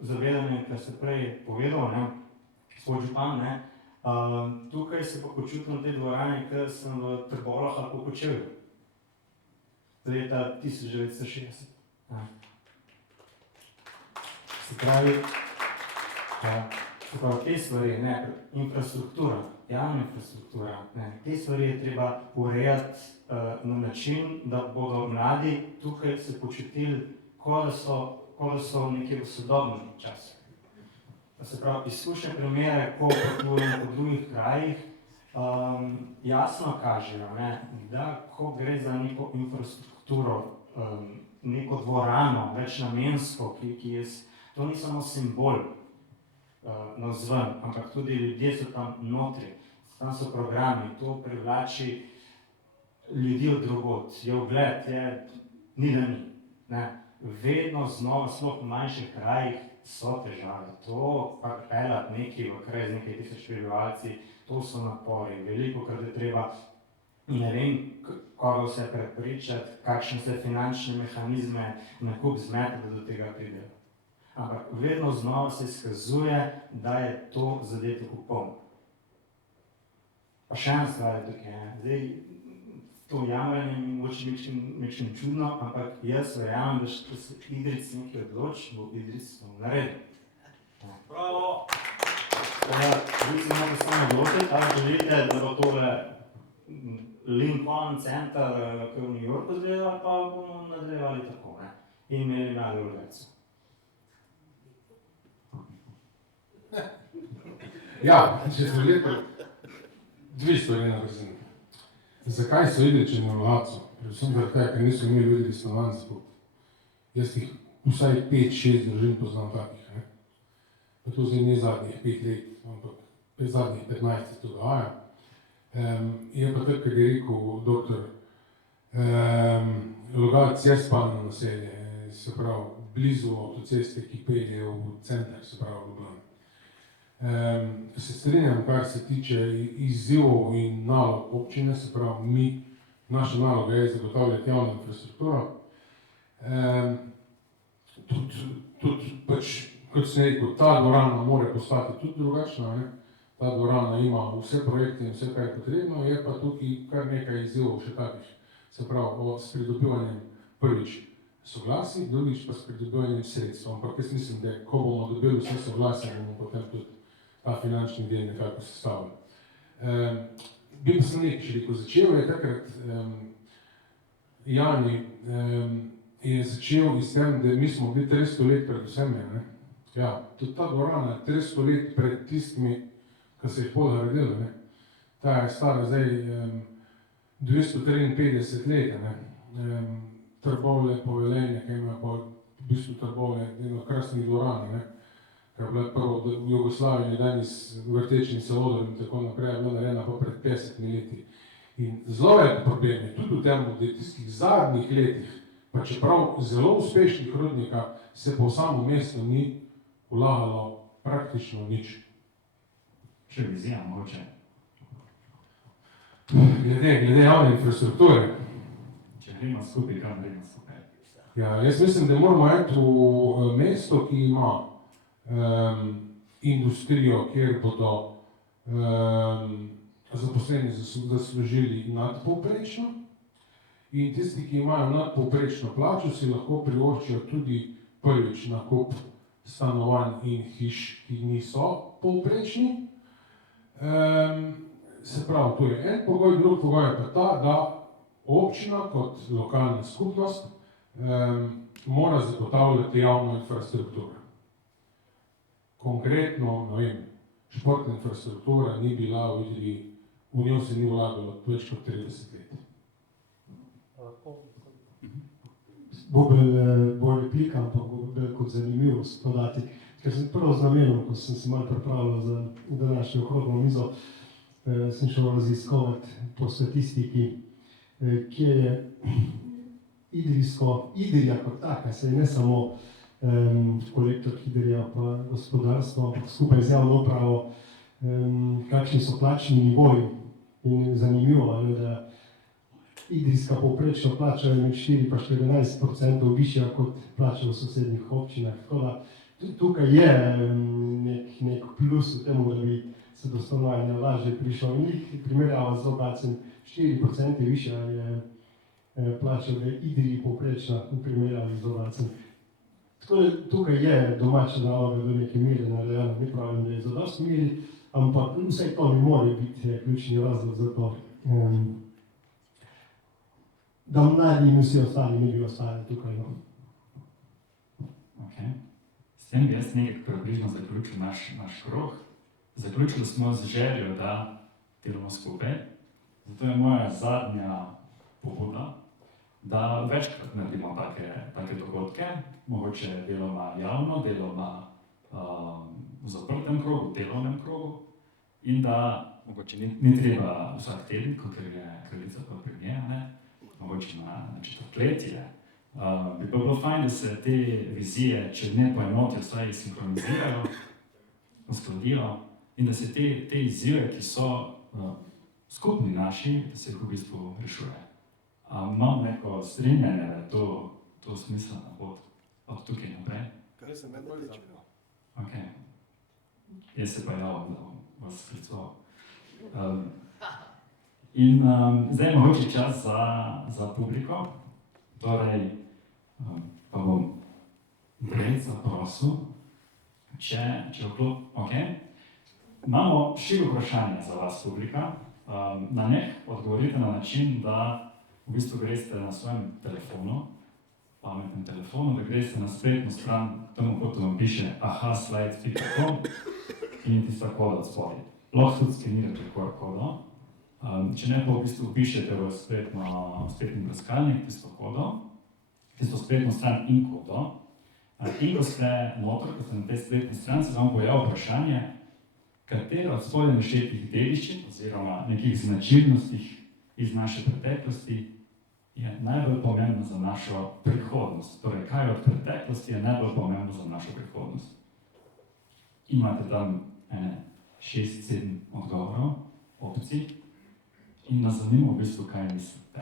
zavedanjem, kar ste prej povedal, gospod župan, tukaj se pa počutim v tej dvorani, ker sem v Trbovljah ali pa Kočevju. Leta 1960. Se pravi, te stvari, infrastruktura, javna infrastruktura, te stvari je treba urejati na način, da bodo mladi tukaj se počutili, kot da so nekje v sodobnem času. Se pravi, izkušnje primere, ko potujemo po drugih krajih, jasno kažejo, da ko gre za neko infrastrukturo, neko dvorano, večnamensko, to ni samo simbol navzven, ampak tudi ljudje so tam notri, tam so programi, to privlači ljudi od drugod, je ugled, ni da ni. Vedno znova, sploh v manjših krajih, so težave. To peljati nekaj v kraj z nekaj tisoč prebivalci, to so napori. Velikokrat je treba, ne vem, koga vse prepričati, kakšne se finančne mehanizme na kup zmeti, da do tega pridejo. Ampak vedno znova se izkazuje, da je to zadeto popolno. Pa še ena stvar je tukaj. Zdaj, to jamranje mi mogoče nekaj čudno, ampak jaz verjamem, da če se Idric nekaj odloči, bo Idric to naredil. Bravo! Vi se morate samo odločiti, ali želite, da bo tole Lincoln Center, ki v New Yorku zgleda, pa bomo nadaljevali tako, in imeli mlade Urgajce. Ja, če smo lepo, dve stvari na razini. Zakaj so Idričani v Logatcu? Predvsem zaradi tega, ker niso imeli velikih stanovanj za pot. Jaz jih vsaj 5-6 družin poznam takih. Pa to zdaj ne zadnjih 5 let, ampak zadnjih 15 se to dogaja. Je pa tako, kar je rekel doktor, Logatec je spalno naselje, se pravi blizu avtoceste, ki pelje v center, se pravi v Ljubljano. Se strinjam, kar se tiče izzivov in nalog občine, se pravi naša naloga je zagotavljati javno infrastrukturo. Tudi pač, kot sem rekel, ta dvorana mora postati tudi drugačna, ta dvorana ima vse projekte in vse, kar je potrebno, je pa tukaj kar nekaj izzivov še takih, se pravi s pridobivanjem prvič soglasij, drugič pa s pridobivanjem sredstev, ampak jaz mislim, da ko bomo dobili vse soglasje, bomo potem tudi ta finančni del nekako sestavili. Bi pa sem nekaj še rekel, začel je takrat Jani je začel iz tem, da mi smo bili 300 let pred vsemi. Ja, tudi ta dvorana je 300 let pred tistimi, ki so jih podgradili. Ta je stara zdaj 253 let. Trbovlje po Velenje, ki ima pa v bistvu Trbovlje eno krasnih dvoran, kar je bila prvo v Jugoslaviji, danes vrtečnim salodom in tako naprej, je bila narejena pa pred 50 leti. In zelo velik problem je tudi v tem, da je tistih zadnjih letih, pa čeprav zelo uspešnih rudnika, se po samo mesto ni vlagalo praktično nič. Še vizija mogoče. Glede javne infrastrukture. Če gremo skupaj, kam gremo skupaj. Ja, jaz mislim, da moramo iti v mesto, ki ima industrijo, kjer bodo zaposleni zaslužili nadpovprečno in tisti, ki imajo nadpovprečno plačo, si lahko privoščijo tudi prvič nakup stanovanj in hiš, ki niso povprečni. Se pravi, to je en pogoj, drugi pogoj je pa ta, da občina kot lokalna skupnost mora zagotavljati javno infrastrukturo. Konkretno, ne vem, športna infrastruktura ni bila v Idriji, v njo se ni vlagalo več kot 30 let. Bo replika, ampak bo kot zanimivost podati. Ker sem prvo z namenom, ko sem se malo pripravljal za današnjo okroglo mizo, sem šel raziskovati po statistiki, kje je Idrija kot taka, se ne samo kolektor Hidrija pa gospodarstvo, ampak skupaj z javno upravo, kakšni so plačni nivoji. In zanimivo je, da idrijska povprečna plača je med 4 pa 14% višja kot plača v sosednjih občinah. Tako da tukaj je nek plus v tem, da bi se do stanovanja lažje prišlo. In primerjava z Logatcem, 4% višja je plača v Idriji povprečna v primerjavi z Logatcem. Tako da tukaj je domača naloga do neke mere narejena, ne pravim, da je zadosti meri, ampak vse to ne more biti ključni razlog za to, da mladi in vsi ostali ne bi ostali tukaj. No. Okay. S tem bi jaz nekaj približno zaključil naš krog. Zaključili smo z željo, da delamo skupaj. Zato je moja zadnja pobuda, da večkrat naredimo take dogodke, mogoče deloma javno, deloma v zaprtem krogu, delovnem krogu, in da mogoče ni treba vsak teden, kot je kraljica pa premijer, mogoče na četrtletje. Bi pa bilo fajn, da se te vizije, če ne poenotijo, vsaj sinhronizirajo, uskladijo in da se te izzive, ki so skupni naši, da se jih v bistvu rešuje. Imam neko strinjanje, da je to smiselna pot od tukaj naprej. Kar se mene tiče. Ok. Jaz se pa javim, da vas sklicoval. In zdaj je mogoče čas za publiko. Torej, pa bom prej zaprosil, če ok. Imamo širo vprašanje za vas, publika. Na njih odgovorite na način, da v bistvu greste na svojem telefonu, pametnem telefonu, da greste na spletno stran, temu kot vam piše ahaslides.com in tista koda od spodaj. Lahko tudi skenirate QR kodo. Če ne, pa v bistvu pišete v spletni brskalnik tisto kodo, tisto spletno stran in kodo. In ko ste noter, ko ste na tej spletni strani, se vam pojavi vprašanje, katera od spodaj naštetih dediščin oziroma nekih značilnostih iz naše preteklosti je najbolj pomembno za našo prihodnost. Torej, kaj od preteklosti je najbolj pomembno za našo prihodnost? Imate tam 6-7 odgovorov, opcij, in nas zanima v bistvu, kaj mislite.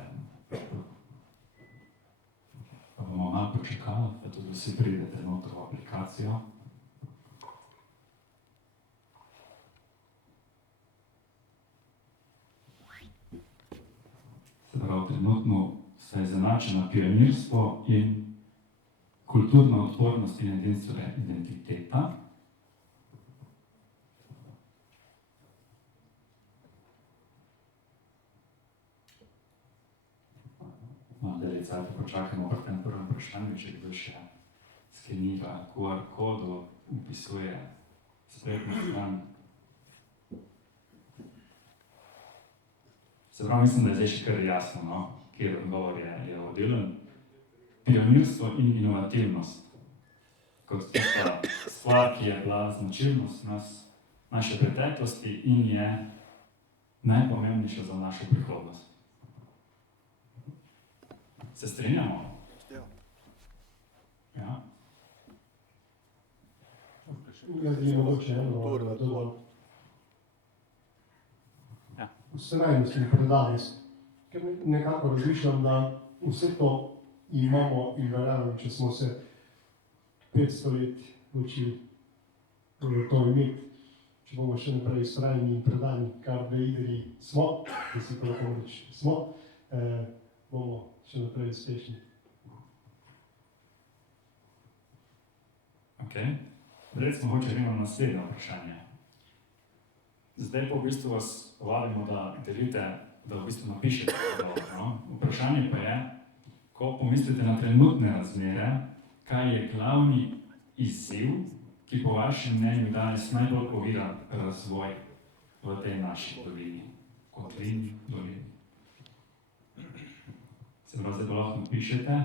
Pa bomo malo počakali, da tudi vsi pridete noter v aplikacijo. Se pravi, trenutno se je zanačeno pionirstvo in kulturna odpornost in edinstvena identiteta. Deli cajta počakamo pri tem prvem vprašanju, če kdo še skenira QR kodo, upisuje spletno stran. Se pravi, mislim, da je zdaj še kar jasno, no? Kjer odgovor je vodilen. Pionirstvo in inovativnost. Kot tista stvar, ki je bila značilnost naše preteklosti in je najpomembnejša za našo prihodnost. Se strinjamo? Ja. Jaz bi mogoče eno dodal. Vztrajnost in predanost. Ker nekako razmišljam, da vse to imamo in verjamem, če smo se 500 let učili to imeti, če bomo še naprej vztrajni in predani, kar v Idriji smo, da si to lahko reči smo, bomo še naprej uspešni. Ok. Recimo, hoče gremo na naslednje vprašanje. Zdaj pa v bistvu vas vabimo, da delite, da v bistvu napišete odgovor, no? Vprašanje pa je, ko pomislite na trenutne razmere, kaj je glavni izziv, ki po vašem mnenju danes najbolj ovira razvoj v tej naši dolini, kotlini, dolini. Se pravi, zdaj pa lahko napišete,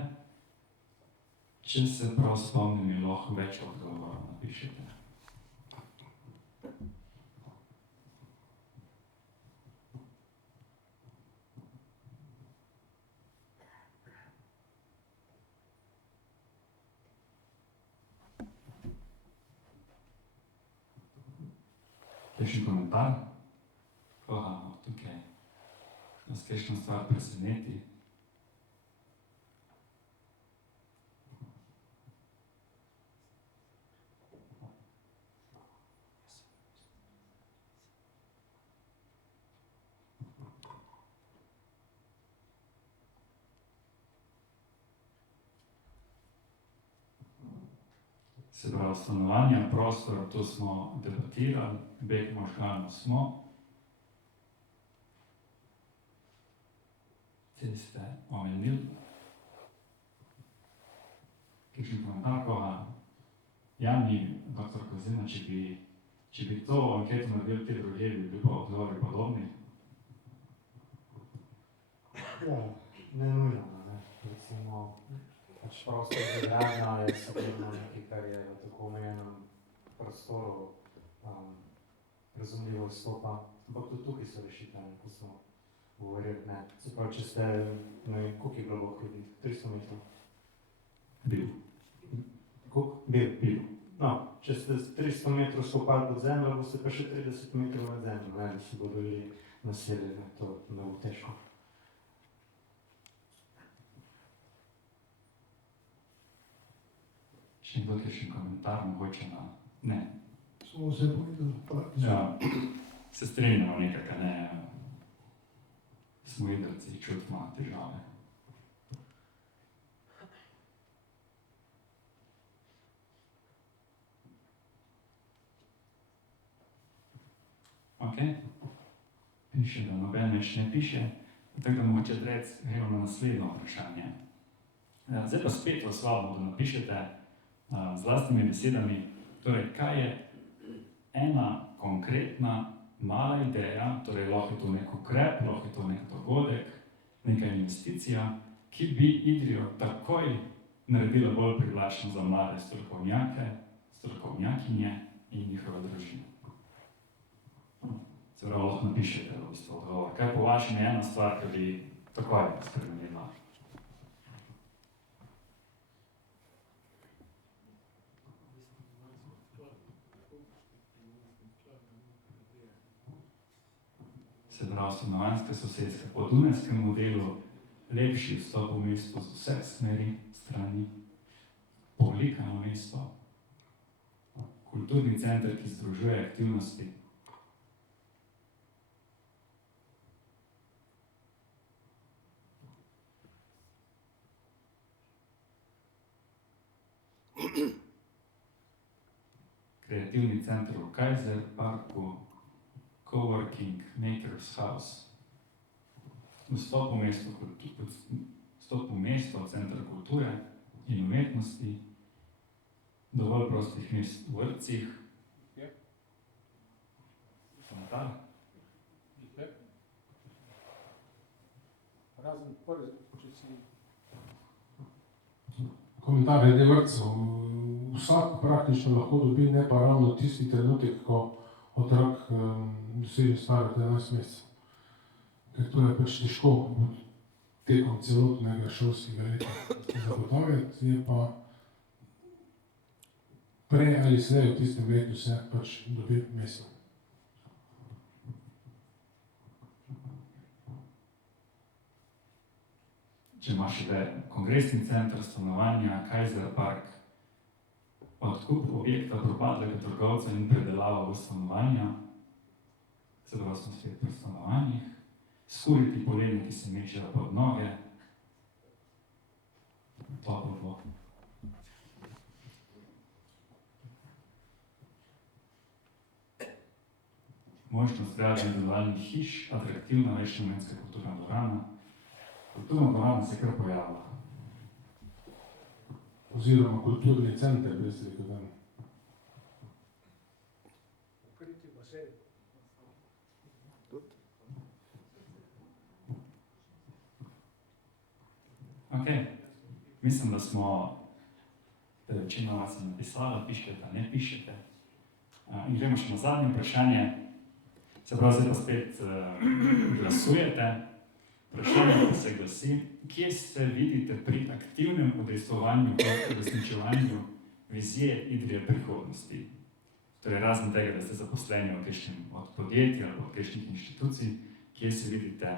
če se prav spomnim, lahko več odgovorov napišete. Kakšen komentar? Koga imamo tukaj? Nas kakšna stvar preseneti? Se pravi, stanovanja, prostor, to smo debatirali, beg možganov smo. Te ste omenili. Kakšen komentar koga? Jani, dr. Kozina, če bi to anketo naredili te druge, bi bili pa odgovori podobni? Ja, ne nujno, ne. Recimo, pač prostor za gradnjo je sigurno nekaj, kar je v tako omejenem prostoru razumljivo izstopa, ampak tudi tukaj so rešitve, ko smo govorili, ne. Se pravi, če ste, ne vem, koliko je globok ljudi? 300 metrov? Bil. Koliko? Bil. No, če ste 300 metrov skopali pod zemljo, boste pa še 30 metrov nad zemljo, ne, da se bodo ljudje naselili, to ne bo težko. Še nekdo kakšen komentar, mogoče na... Ne. Smo vse povedali. Ja, se strinjamo nekako, ne. Smo idrci, čutimo težave. Ok. Piše, da noben več ne piše, tako da mogoče gremo na naslednjo vprašanje. Zdaj pa spet vas vabimo, da napišete z lastnimi besedami, torej, kaj je ena konkretna mala ideja, torej lahko je to nek ukrep, lahko je to nek dogodek, neka investicija, ki bi Idrijo takoj naredila bolj privlačno za mlade strokovnjake, strokovnjakinje in njihove družine. Se pravi, lahko napišete v bistvu odgovor. Kaj po vašem je ena stvar, ki bi takoj spremenila? Se pravi, stanovanjska sosedska po dunajskem modelu, lepši vstop v mesto z vseh smeri, strani, polikano mesto, kulturni center, ki združuje aktivnosti. Kreativni center v Kaiser Parku, Coworking Makers House, vstop v mesto, center kulture in umetnosti, dovolj prostih mest v vrtcih. Komentar? Razen prvi, če si... Komentar glede vrtcev. Vsak praktično lahko dobi, ne pa ravno tisti trenutek, ko otrok doseže staro 11 mesecev. Ker to je pač težko tekom celotnega šolskega leta zagotoviti, je pa prej ali slej v tistem letu se pač dobi mesto. Če imaš kongresni center, stanovanja, Kaiser Park, odkup objekta propadlega trgovca in predelava v stanovanja, se pravi, smo spet pri stanovanjih, skuriti poleni, ki se mečejo pod noge, toplo bo. Možnost gradnje individualnih hiš, atraktivna večnamenska kulturna dvorana. Kulturna dvorana se kar pojavila. Oziroma kulturni center, brez rekel dan. Pokriti basen. Ok, mislim, da smo večina vas napisala, pišete, ne pišete. In gremo še na zadnje vprašanje. Se pravi, zdaj pa spet glasujete. Vprašanje pa se glasi, kje se vidite pri aktivnem udejstvovanju v uresničevanju vizije Idrije prihodnosti? Torej, razen tega, da ste zaposleni v kakšnem od podjetij ali od kakšnih inštitucij, kje se vidite,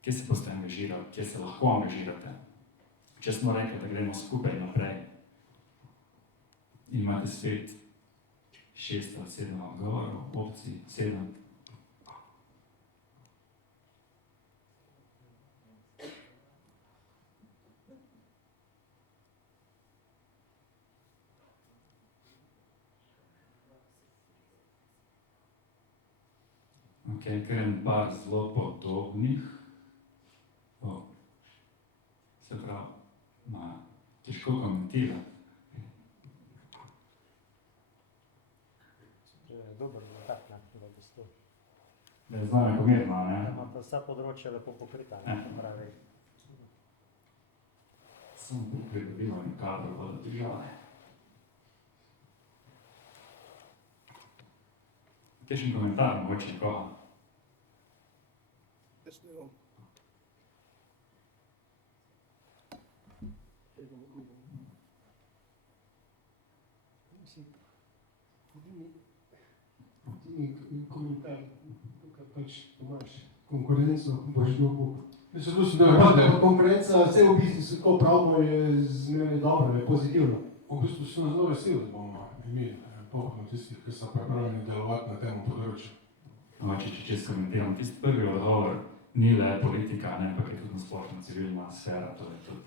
kje se boste angažirali, kje se lahko angažirate. Če smo rekli, da gremo skupaj naprej in imate spet 6 ali 7 odgovorov, opcij, 7. Ok, ker je par zelo podobnih. Se pravi, težko komentirati. Dober rezultat, ne, v bistvu. Da je zelo enakomerno, ne? Da imate vsa področja lepo pokrita, ne, to pravi. Samo pridobilo in kadro voda države. Kakšen komentar mogoče koga? Jaz ne vem. Komentar, tukaj pač imaš konkurenco, boš dobil. Mislim, da je pade. Konkurenca, vse v bistvu se tako pravimo, je zmeraj dobro, je pozitivno. V bistvu sem zelo vesel, da bomo imeli polno tistih, ki so pripravljeni delovati na tem področju. Mogoče, če komentiram, tisti prvi odgovor ni le politika, ne, ampak je tudi splošna civilna sfera, to je tudi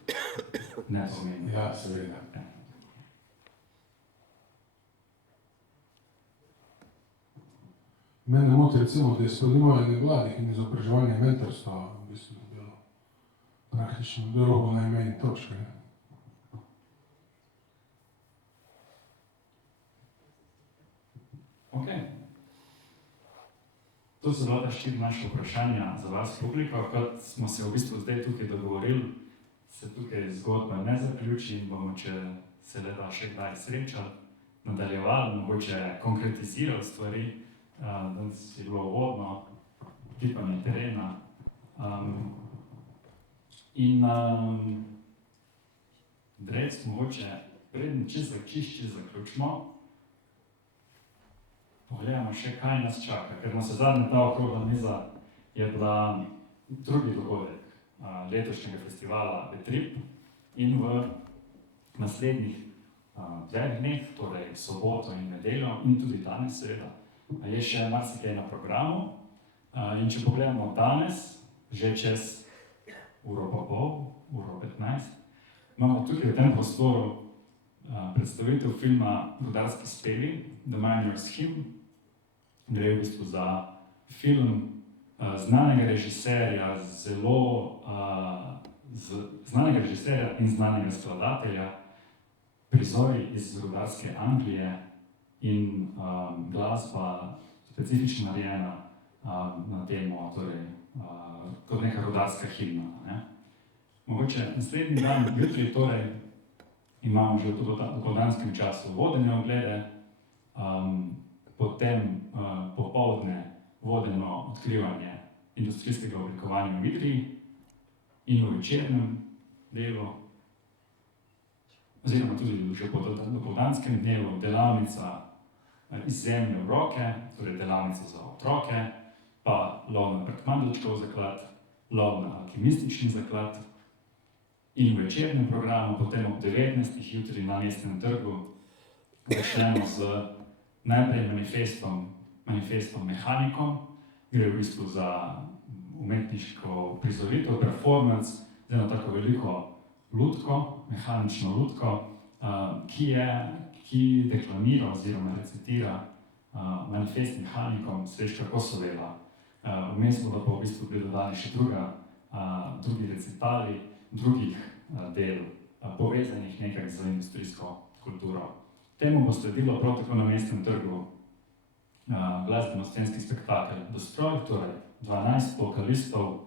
nepomembno. Ja, seveda. Mene moti recimo, da je spodbujanje mladih in izobraževanje mentorstva v bistvu bilo praktično drogo na imeni točke. Ok. To so bila ta 4 naša vprašanja za vas, publiko. Kot smo se v bistvu zdaj tukaj dogovorili, se tukaj zgodba ne zaključi in bomo, če se le da še kdaj srečali, nadaljevali, mogoče konkretizirali stvari. Danes je bilo uvodno, tipanje terena. Drec, mogoče preden čisto zaključimo, pogledamo še, kaj nas čaka, ker se zadnja ta okrogla miza je bila drugi dogodek letošnjega festivala Betrip in v naslednjih 2 dneh, torej soboto in nedeljo in tudi danes seveda, je še marsikaj na programu. In če pogledamo danes, že čez uro pa pol, uro 15, imamo tukaj v tem prostoru predstavitev filma Rudarski spevi, The Miner's Hymn. Gre v bistvu za film znanega režiserja, znanega režiserja in znanega skladatelja, prizori iz rudarske Anglije in glasba specifično narejena na temo, torej kot neka rudarska himna. Ne? Mogoče naslednji dan, jutri torej, imamo že v dopoldanskem času vodene oglede, potem popoldne vodeno odkrivanje industrijskega oblikovanja v Idriji in v večernem delu, oziroma tudi že po dopoldanskem dnevu delavnica iz zemlje v roke, torej delavnica za otroke, pa lov na Brkmandelčkov zaklad, lov na alkimistični zaklad in v večernem programu potem ob 19. jutri na Mestnem trgu začnemo z najprej manifestom Mehanikom. Gre v bistvu za umetniško prizoritev, performance, z eno tako veliko lutko, mehanično lutko, ki deklamira oziroma recitira manifest Mehanikom Srečka Kosovela. Vmes bodo pa v bistvu bili dodani še drugi recitali, drugih del, povezanih nekaj z industrijsko kulturo. Temu bo sledilo prav tako na Mestnem trgu glasbeno-scenski spektakel Dostroj, torej 12 vokalistov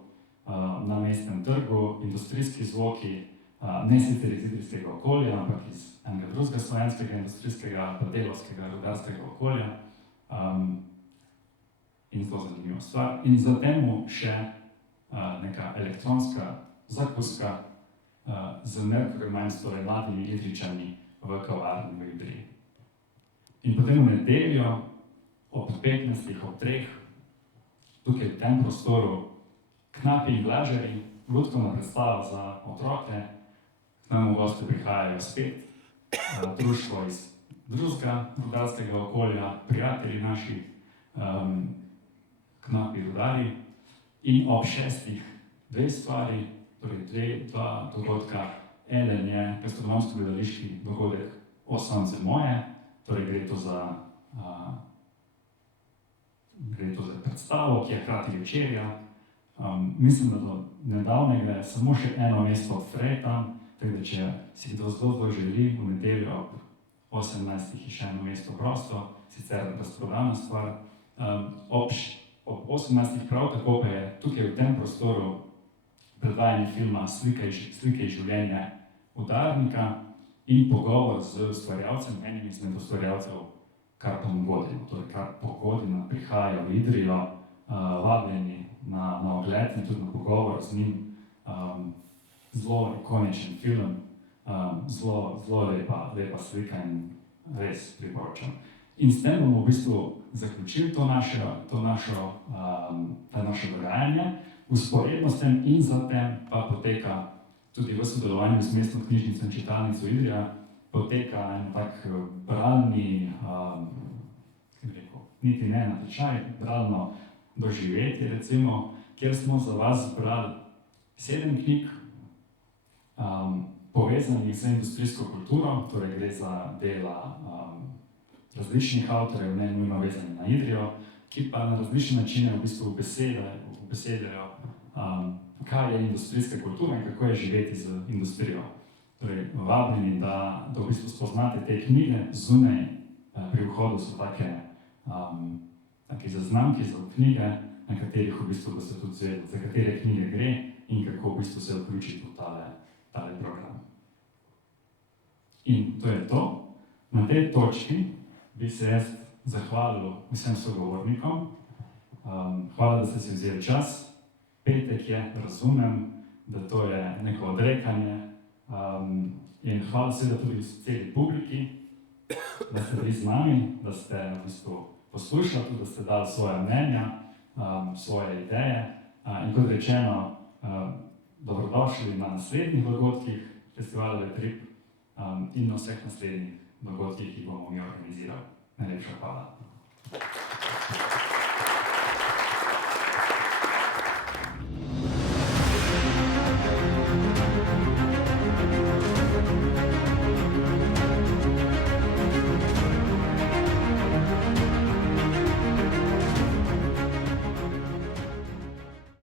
na Mestnem trgu, industrijski zvoki, ne sicer iz idrijskega okolja, ampak iz enega drugega slovenskega industrijskega, pa delovskega, rudarskega okolja. In zelo zanimiva stvar. In zatem še neka elektronska zakuska z Merkur Mines, torej mladimi Idrijčani v kavarni v Idriji. In potem v nedeljo ob 15. ob 3. tukaj v tem prostoru Knapi in Glažarji, lutkovna predstava za otroke. K nam v goste prihajajo spet društvo iz drugega rudarskega okolja, prijatelji naši, Knapi rudarji. In ob 6. dve stvari, torej dva dogodka. Eden je gastronomsko gledališki dogodek O sonce moje, torej gre to za predstavo, ki je hkrati večerja. Mislim, da do nedavnega je samo še eno mesto odpre tam, tako da če si kdo zelo želi, v nedeljo ob 18. je še eno mesto prosto, sicer razprodana stvar. Ob 18. prav tako pa je tukaj v tem prostoru predvajanje filma Slike iz življenja udarnika in pogovor z ustvarjalcem, enim izmed ustvarjalcev Karpom Godino. Torej Karpo Godina prihaja v Idrijo, vabljeni na ogled in tudi na pogovor z njim. Zelo ikoničen film, zelo lepa slika in res priporočam. In s tem bomo v bistvu zaključili to naše dogajanje. Vzporedno s tem in zatem pa poteka tudi v sodelovanju z Mestno knjižnico in čitalnico Idrija, poteka en tak bralni, niti ne natečaj, bralno doživetje recimo, kjer smo za vas zbrali 7 knjig, povezanih z industrijsko kulturo, torej gre za dela različnih avtorjev, ne nujno vezani na Idrijo, ki pa na različne načine v bistvu besedajo, kaj je industrijska kultura in kako je živeti z industrijo. Torej, vabljeni, da v bistvu spoznate te knjige zunaj, pri vhodu so take zaznamki za knjige, na katerih v bistvu boste tudi zvedeli, za katere knjige gre in kako v bistvu se vključiti v tale program. In to je to. Na tej točki bi se jaz zahvalil vsem sogovornikom. Hvala, da ste si vzeli čas. Petek je, razumem, da to je neko odrekanje. In hvala seveda tudi celi publiki, da ste bili z nami, da ste v bistvu poslušali, tudi da ste dali svoje mnenja, svoje ideje. In kot rečeno, dobrodošli na naslednjih dogodkih festivala Le Trip in na vseh naslednjih dogodkih, ki bomo mi organizirali. Najlepša hvala.